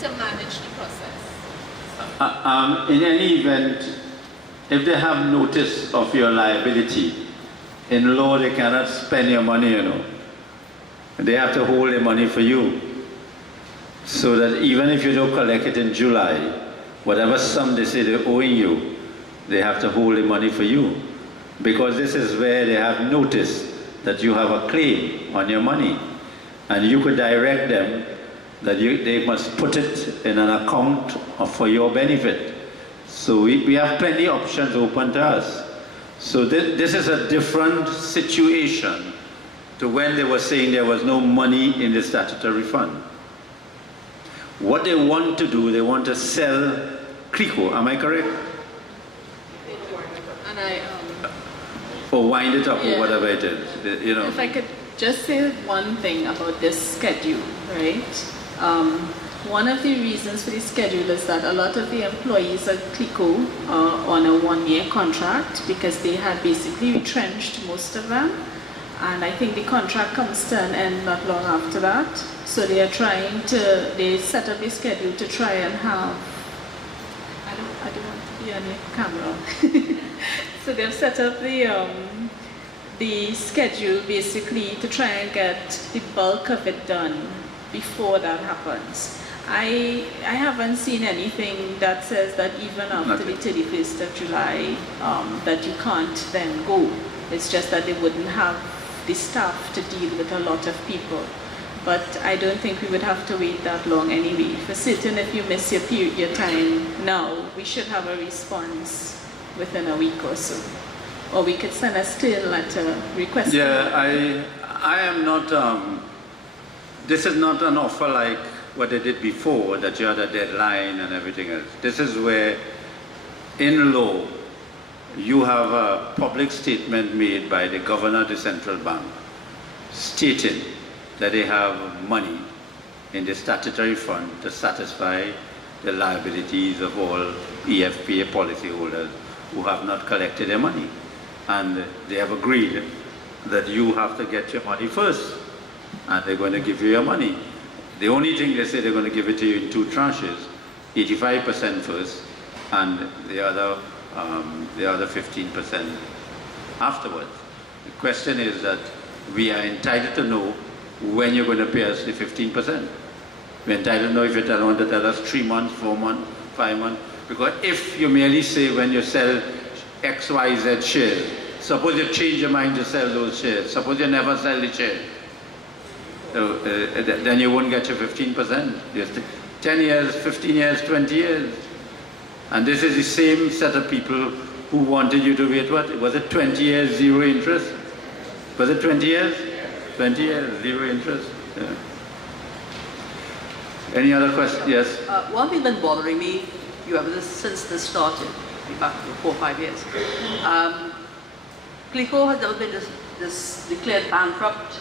to manage the process. In any event, if they have notice of your liability, in law they cannot spend your money, you know. They have to hold the money for you. So that even if you don't collect it in July, whatever sum they say they're owing you, they have to hold the money for you. Because this is where they have noticed that you have a claim on your money. And you could direct them that they must put it in an account for your benefit. So we have plenty of options open to us. So this is a different situation to when they were saying there was no money in the statutory fund. What they want to do, they want to sell CLICO, am I correct? And I, Or wind it up, Yeah. or whatever it is, you know. if I could just say one thing about this schedule, right? One of the reasons for the schedule is that a lot of the employees at CLICO are on a one-year contract because they had basically retrenched most of them. And I think the contract comes to an end not long after that. So they are they set up a schedule to try and have, I don't want to be on the camera. So they've set up the schedule basically to try and get the bulk of it done before that happens. I haven't seen anything that says that even after the 31st of July that you can't then go. It's just that they wouldn't have the staff to deal with a lot of people. But I don't think we would have to wait that long anyway. For certain, if you miss your time now, we should have a response within a week or so. Or we could send a still letter requesting. Yeah, I am not, this is not an offer like what they did before, that you had a deadline and everything else. This is where, in law, you have a public statement made by the governor of the central bank stating that they have money in the statutory fund to satisfy the liabilities of all EFPA policyholders who have not collected their money. And they have agreed that you have to get your money first, and they're going to give you your money. The only thing they say, they're going to give it to you in two tranches, 85% first, and the other 15% afterwards. The question is that we are entitled to know when you're going to pay us the 15%. We're entitled to know if you want to tell us 3 months, 4 months, 5 months. Because if you merely say when you sell X, Y, Z shares, suppose you change your mind to sell those shares, suppose you never sell the share, then you won't get your 15%. 10 years, 15 years, 20 years. And this is the same set of people who wanted you to wait, what? Was it 20 years, zero interest? Was it 20 years? 20 years, zero interest. Yeah. Any other questions? Yes? One thing that's bothering me, since this started, back 4 or 5 years, CLICO has never been declared bankrupt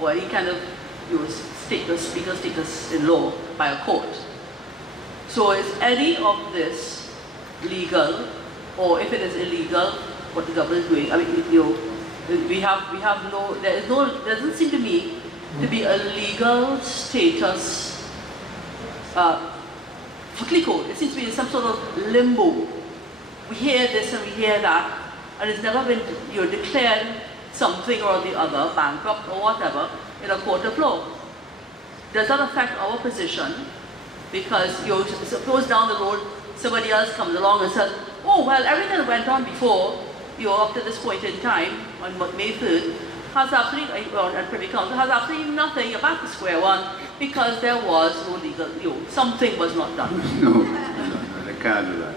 or any kind of legal status in law by a court. So is any of this legal, or if it is illegal, what the government is doing? I mean, there doesn't seem to me to be a legal status for CLICO. It seems to be in some sort of limbo. We hear this and we hear that, and it's never been declared something or the other, bankrupt or whatever, in a court of law. Does that affect our position? Because suppose down the road somebody else comes along and says, oh well, everything that went on before, up to this point in time, on May 3rd, has absolutely, and Privy Council has absolutely nothing, you're back to square one, because there was no legal, something was not done. No, can't do that.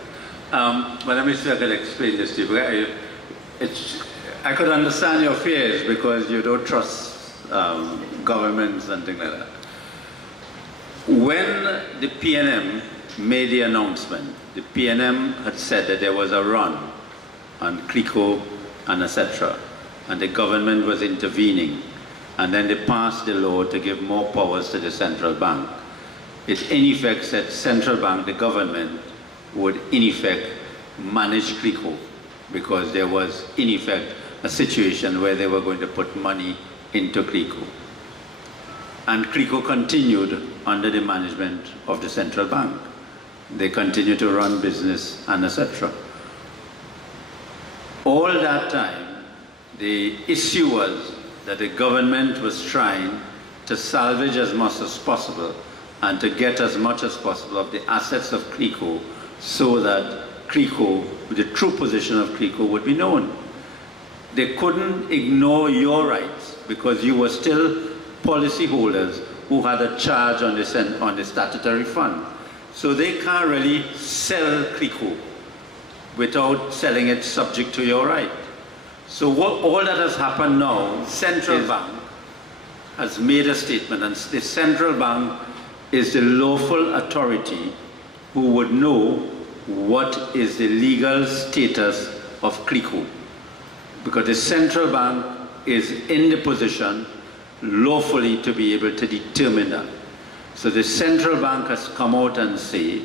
But let me see if I can explain this to you. I could understand your fears because you don't trust governments and things like that. When the PNM made the announcement, the PNM had said that there was a run on CLICO and etc. And the government was intervening. And then they passed the law to give more powers to the central bank. It in effect said central bank, the government, would in effect manage CLICO because there was in effect a situation where they were going to put money into CLICO. And CLICO continued under the management of the central bank. They continued to run business and etc. All that time, the issue was that the government was trying to salvage as much as possible and to get as much as possible of the assets of CLICO so that CLICO, the true position of CLICO would be known. They couldn't ignore your rights because you were still policyholders who had a charge on the statutory fund. So they can't really sell CLICO without selling it subject to your right. So all that has happened now, central bank has made a statement, and the central bank is the lawful authority who would know what is the legal status of CLICO. Because the central bank is in the position lawfully to be able to determine that. So the central bank has come out and say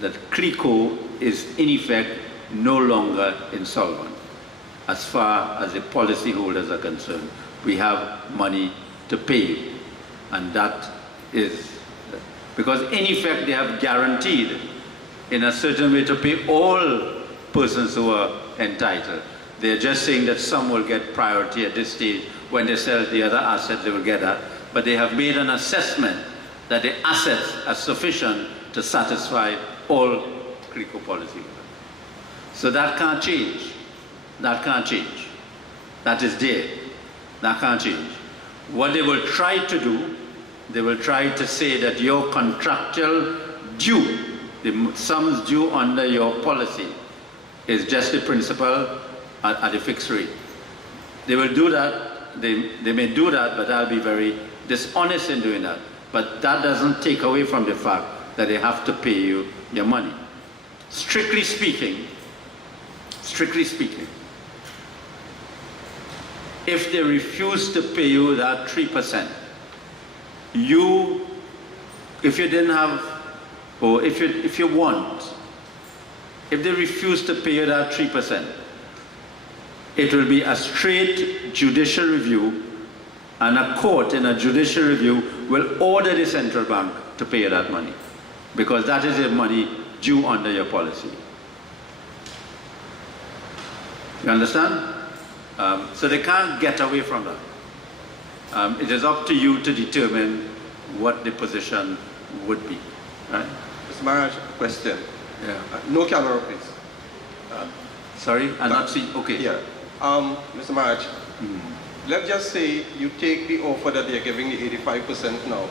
that CLICO is in effect no longer insolvent. As far as the policyholders are concerned, we have money to pay. And that is, because in effect they have guaranteed in a certain way to pay all persons who are entitled. They're just saying that some will get priority at this stage. When they sell the other asset, they will get that. But they have made an assessment that the assets are sufficient to satisfy all CLICO policyholders. So that can't change. That can't change. That is there. That can't change. What they will try to do, they will try to say that your contractual due, the sums due under your policy, is just the principal at a fixed rate. They will do that. They may do that, but I'll be very dishonest in doing that. But that doesn't take away from the fact that they have to pay you your money. Strictly speaking, if they refuse to pay you that 3%, if you didn't have, or if you want, if they refuse to pay you that 3%, it will be a straight judicial review, and a court in a judicial review will order the central bank to pay you that money, because that is the money due under your policy. You understand? So they can't get away from that. It is up to you to determine what the position would be. Right? Mr. Maharaj, question. Yeah. No camera, please. Sorry, I'm not seeing. Okay. Yeah. Mr. Maharaj, let's just say you take the offer that they're giving you 85% now,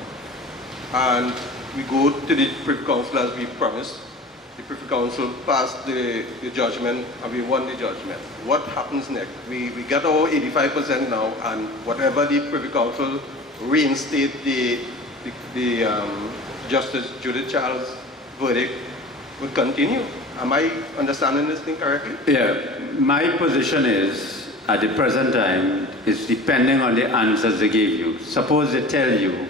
and we go to the Privy Council as we promised. The Privy Council passed the judgment and we won the judgment. What happens next? We get our 85% now, and whatever the Privy Council reinstate the Justice Judith Charles' verdict would continue. Am I understanding this thing correctly? Yeah, my position is, at the present time, is depending on the answers they gave you. Suppose they tell you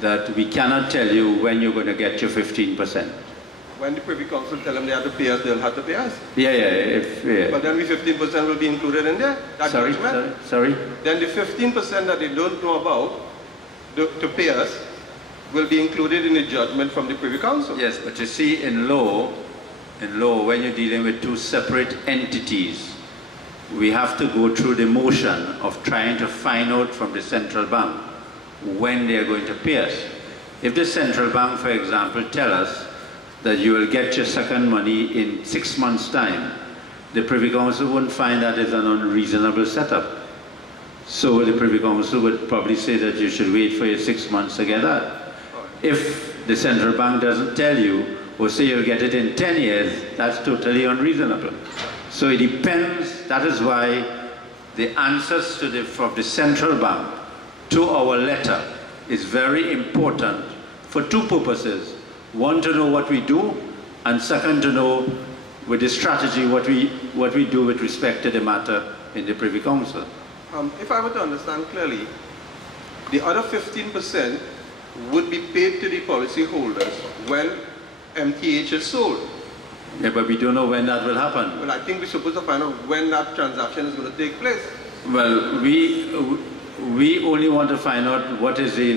that we cannot tell you when you're going to get your 15%. When the Privy Council tell them they have to pay us, they'll have to pay us. Yeah. But then the 15% will be included in there? Sorry? Then the 15% that they don't know about to pay us will be included in the judgment from the Privy Council. Yes, but you see, in law, when you're dealing with two separate entities, we have to go through the motion of trying to find out from the central bank when they're going to pay us. If the central bank, for example, tell us that you will get your second money in 6 months' time, the Privy Council wouldn't find that as an unreasonable setup. So the Privy Council would probably say that you should wait for your 6 months to get that. If the central bank doesn't tell you or say you'll get it in 10 years, that's totally unreasonable. So it depends. That is why the answers from the central bank to our letter is very important for two purposes. One, to know what we do, and second, to know with the strategy what we do with respect to the matter in the Privy Council. If I were to understand clearly, the other 15% would be paid to the policyholders when MTH is sold. Yeah, but we don't know when that will happen. Well, I think we're supposed to find out when that transaction is going to take place. Well, we only want to find out what is the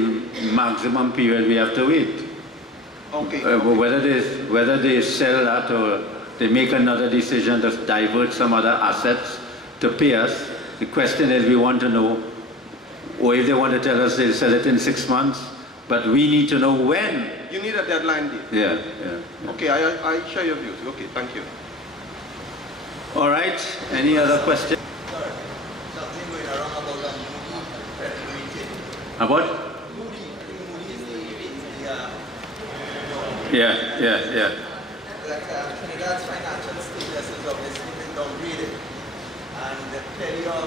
maximum period we have to wait. Okay. Whether they sell that or they make another decision to divert some other assets to pay us. The question is, we want to know, or if they want to tell us they'll sell it in 6 months, but we need to know when. You need a deadline date. Yeah. Okay, I share your views. Okay, thank you. All right, any other questions? Something going around about that rating. About? Moody is the Yeah. like Trinidad's financial status has obviously been downgraded, and clearly your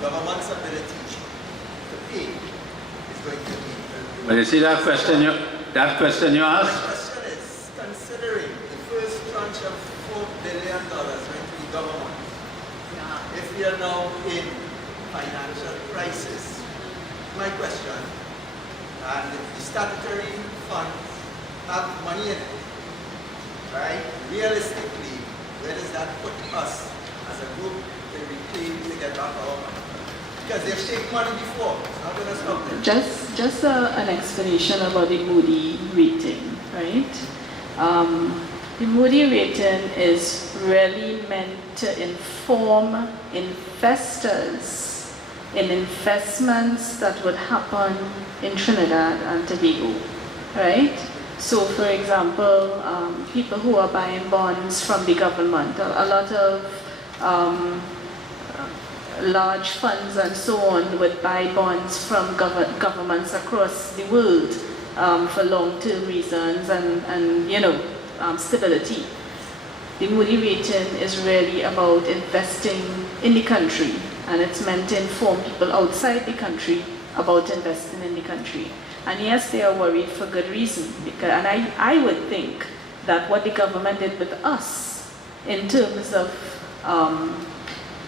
government's ability to pay is going to be. But you see that question you asked? My question is, considering the first tranche of $4 billion went to the government, if we are now in financial crisis, my question, and if the statutory funds have money in it, right? Realistically, where does that put us as a group to reclaim to get back our money? Because they've taken money before, it's not going to stop them. Just an explanation about the Moody rating, right? The Moody rating is really meant to inform investors in investments that would happen in Trinidad and Tobago, right? So, for example, people who are buying bonds from the government, a lot of large funds and so on would buy bonds from governments across the world for long-term reasons and stability. The Moody rating is really about investing in the country, and it's meant to inform people outside the country about investing in the country. And yes, they are worried for good reason, and I would think that what the government did with us in terms of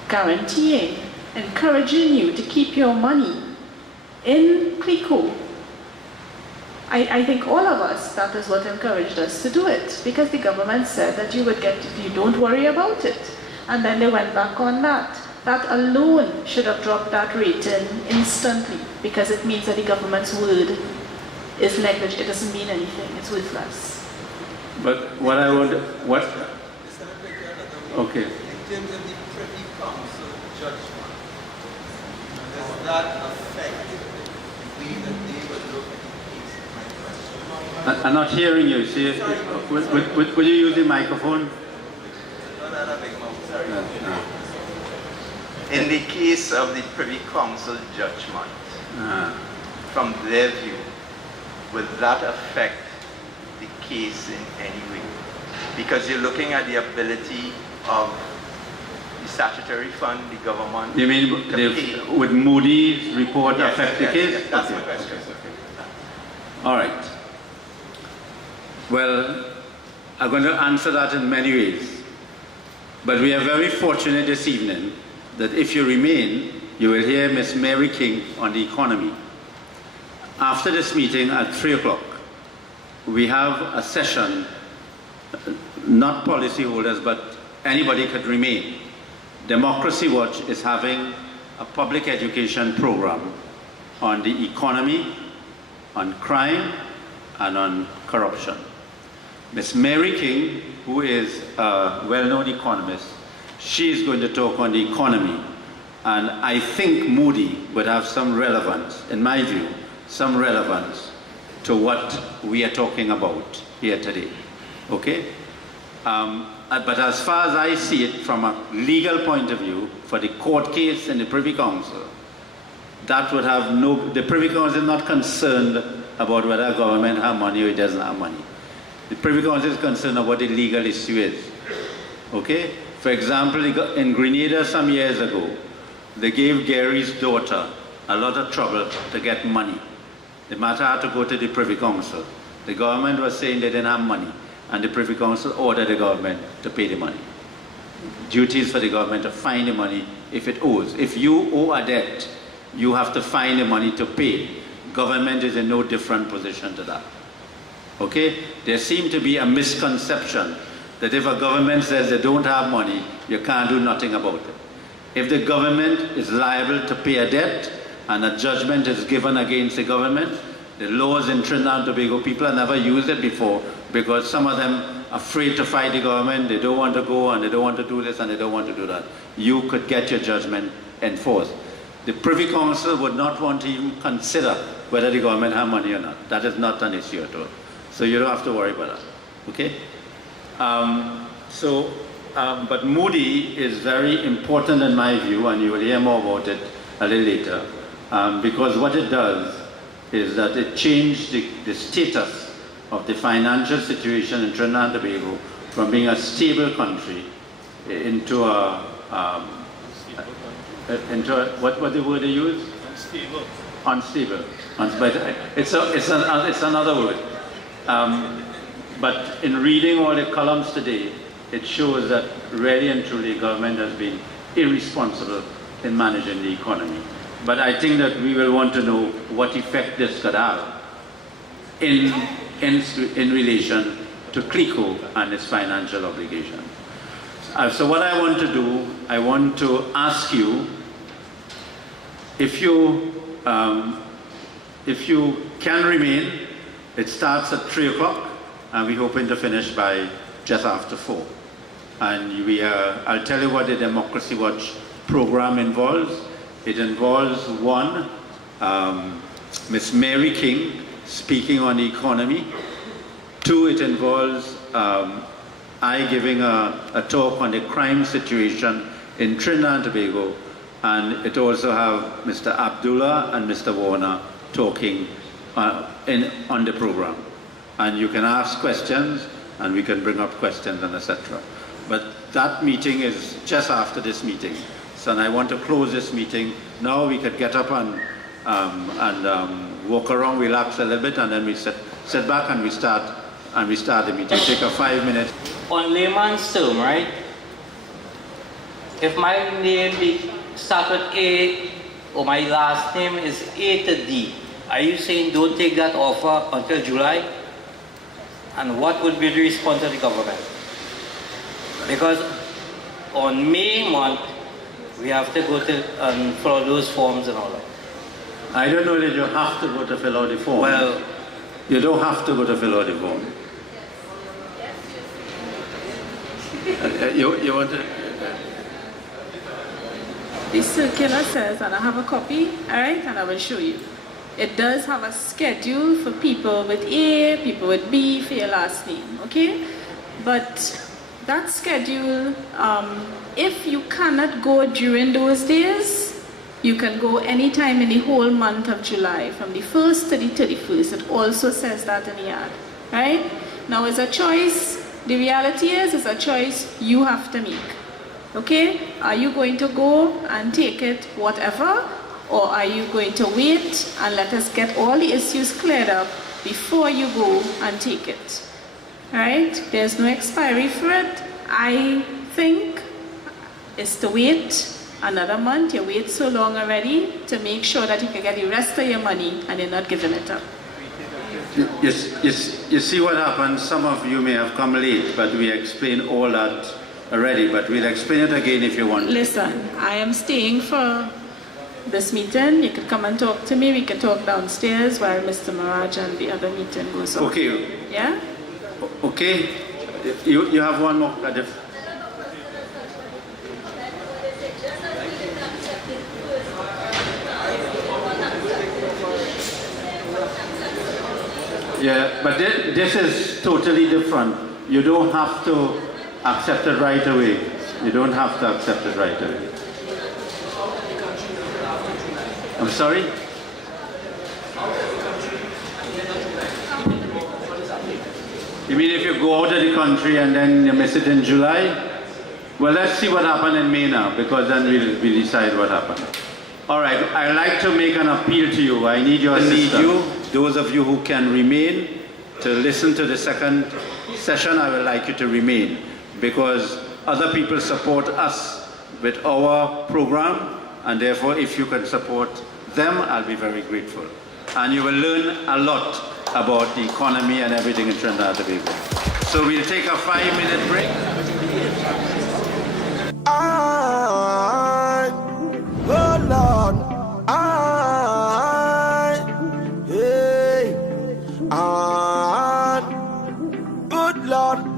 guaranteeing, encouraging you to keep your money in CLICO, I think all of us, that is what encouraged us to do it, because the government said that you don't worry about it. And then they went back on that. That alone should have dropped that rating instantly, because it means that the government's word is negligent. It doesn't mean anything. It's worthless. But what I would, okay. In terms of the Privy Council judgment, does that affect the way that they would look at the case? My question. I'm not hearing you. See, would you use the microphone? Not a big mouth, sorry. In the case of the Privy Council judgment, from their view, would that affect the case in any way? Because you're looking at the ability of the statutory fund, the government. You mean would Moody's report affect the case? Yes, that's my question. All right. Well, I'm going to answer that in many ways. But we are very fortunate this evening that if you remain, you will hear Ms. Mary King on the economy. After this meeting at 3 o'clock, we have a session, not policyholders, but anybody could remain. Democracy Watch is having a public education program on the economy, on crime, and on corruption. Ms. Mary King, who is a well-known economist, she is going to talk on the economy. And I think Moody would have some relevance, in my view, some relevance to what we are talking about here today. Okay? But as far as I see it from a legal point of view, for the court case and the Privy Council, that would have the Privy Council is not concerned about whether government has money or it doesn't have money. The Privy Council is concerned about the legal issue is. Okay? For example, in Grenada some years ago, they gave Gary's daughter a lot of trouble to get money. The matter had to go to the Privy Council. The government was saying they didn't have money, and the Privy Council ordered the government to pay the money. Duties for the government to find the money if it owes. If you owe a debt, you have to find the money to pay. Government is in no different position to that. Okay? There seems to be a misconception that if a government says they don't have money, you can't do nothing about it. If the government is liable to pay a debt and a judgment is given against the government, the laws in Trinidad and Tobago, people have never used it before because some of them are afraid to fight the government, they don't want to go and they don't want to do this and they don't want to do that. You could get your judgment enforced. The Privy Council would not want to even consider whether the government have money or not. That is not an issue at all. So you don't have to worry about that. Okay? But Moody is very important in my view, and you will hear more about it a little later, because what it does is that it changed the status of the financial situation in Trinidad and Tobago from being a stable country into what the word they use? Unstable. But it's another word. But in reading all the columns today, it shows that really and truly government has been irresponsible in managing the economy. But I think that we will want to know what effect this could have in relation to CLICO and its financial obligations. So what I want to do, I want to ask you if you can remain. It starts at 3 o'clock and we're hoping to finish by just after 4. And I'll tell you what the Democracy Watch program involves. It involves one, Miss Mary King speaking on the economy. 2, it involves I giving a talk on the crime situation in Trinidad and Tobago, and it also have Mr. Abdullah and Mr. Warner talking on the program. And you can ask questions, and we can bring up questions and etc. But that meeting is just after this meeting. So I want to close this meeting. Now we could get up and walk around, relax a little bit, and then we sit back and we start the meeting. Take a 5 minute. On layman's term, right? If my name starts with A or my last name is A to D, are you saying don't take that offer until July? And what would be the response of the government? Because on May month, we have to go to fill out those forms and all that. I don't know that you have to go to fill out the form. Well, you don't have to go to fill out the form. You want to? The circular says, and I have a copy, all right, and I will show you. It does have a schedule for people with A, people with B for your last name, okay? But that schedule, if you cannot go during those days, you can go anytime in the whole month of July, from the 1st to the 31st. It also says that in the ad, right? Now, it's a choice. The reality is, it's a choice you have to make, okay? Are you going to go and take it, whatever? Or are you going to wait and let us get all the issues cleared up before you go and take it? All right? There's no expiry for it. I think it's to wait another month. You wait so long already to make sure that you can get the rest of your money and you're not giving it up. You see what happens? Some of you may have come late, but we explained all that already, but we'll explain it again if you want. Listen, I am staying for this meeting. You could come and talk to me. We can talk downstairs while Mr. Maharaj and the other meeting goes on. Okay. Yeah? Okay. You have one more. Yeah, but this is totally different. You don't have to accept it right away. You don't have to accept it right away. I'm sorry? You mean if you go out of the country and then you miss it in July? Well, let's see what happened in May now, because then we'll decide what happened. All right, I'd like to make an appeal to you. I need your assistance. I need you, those of you who can remain, to listen to the second session. I would like you to remain, because other people support us with our program, and therefore if you can support them, I'll be very grateful. And you will learn a lot about the economy and everything in Trinidad and Tobago. So we'll take a 5-minute break. Oh Lord, good Lord.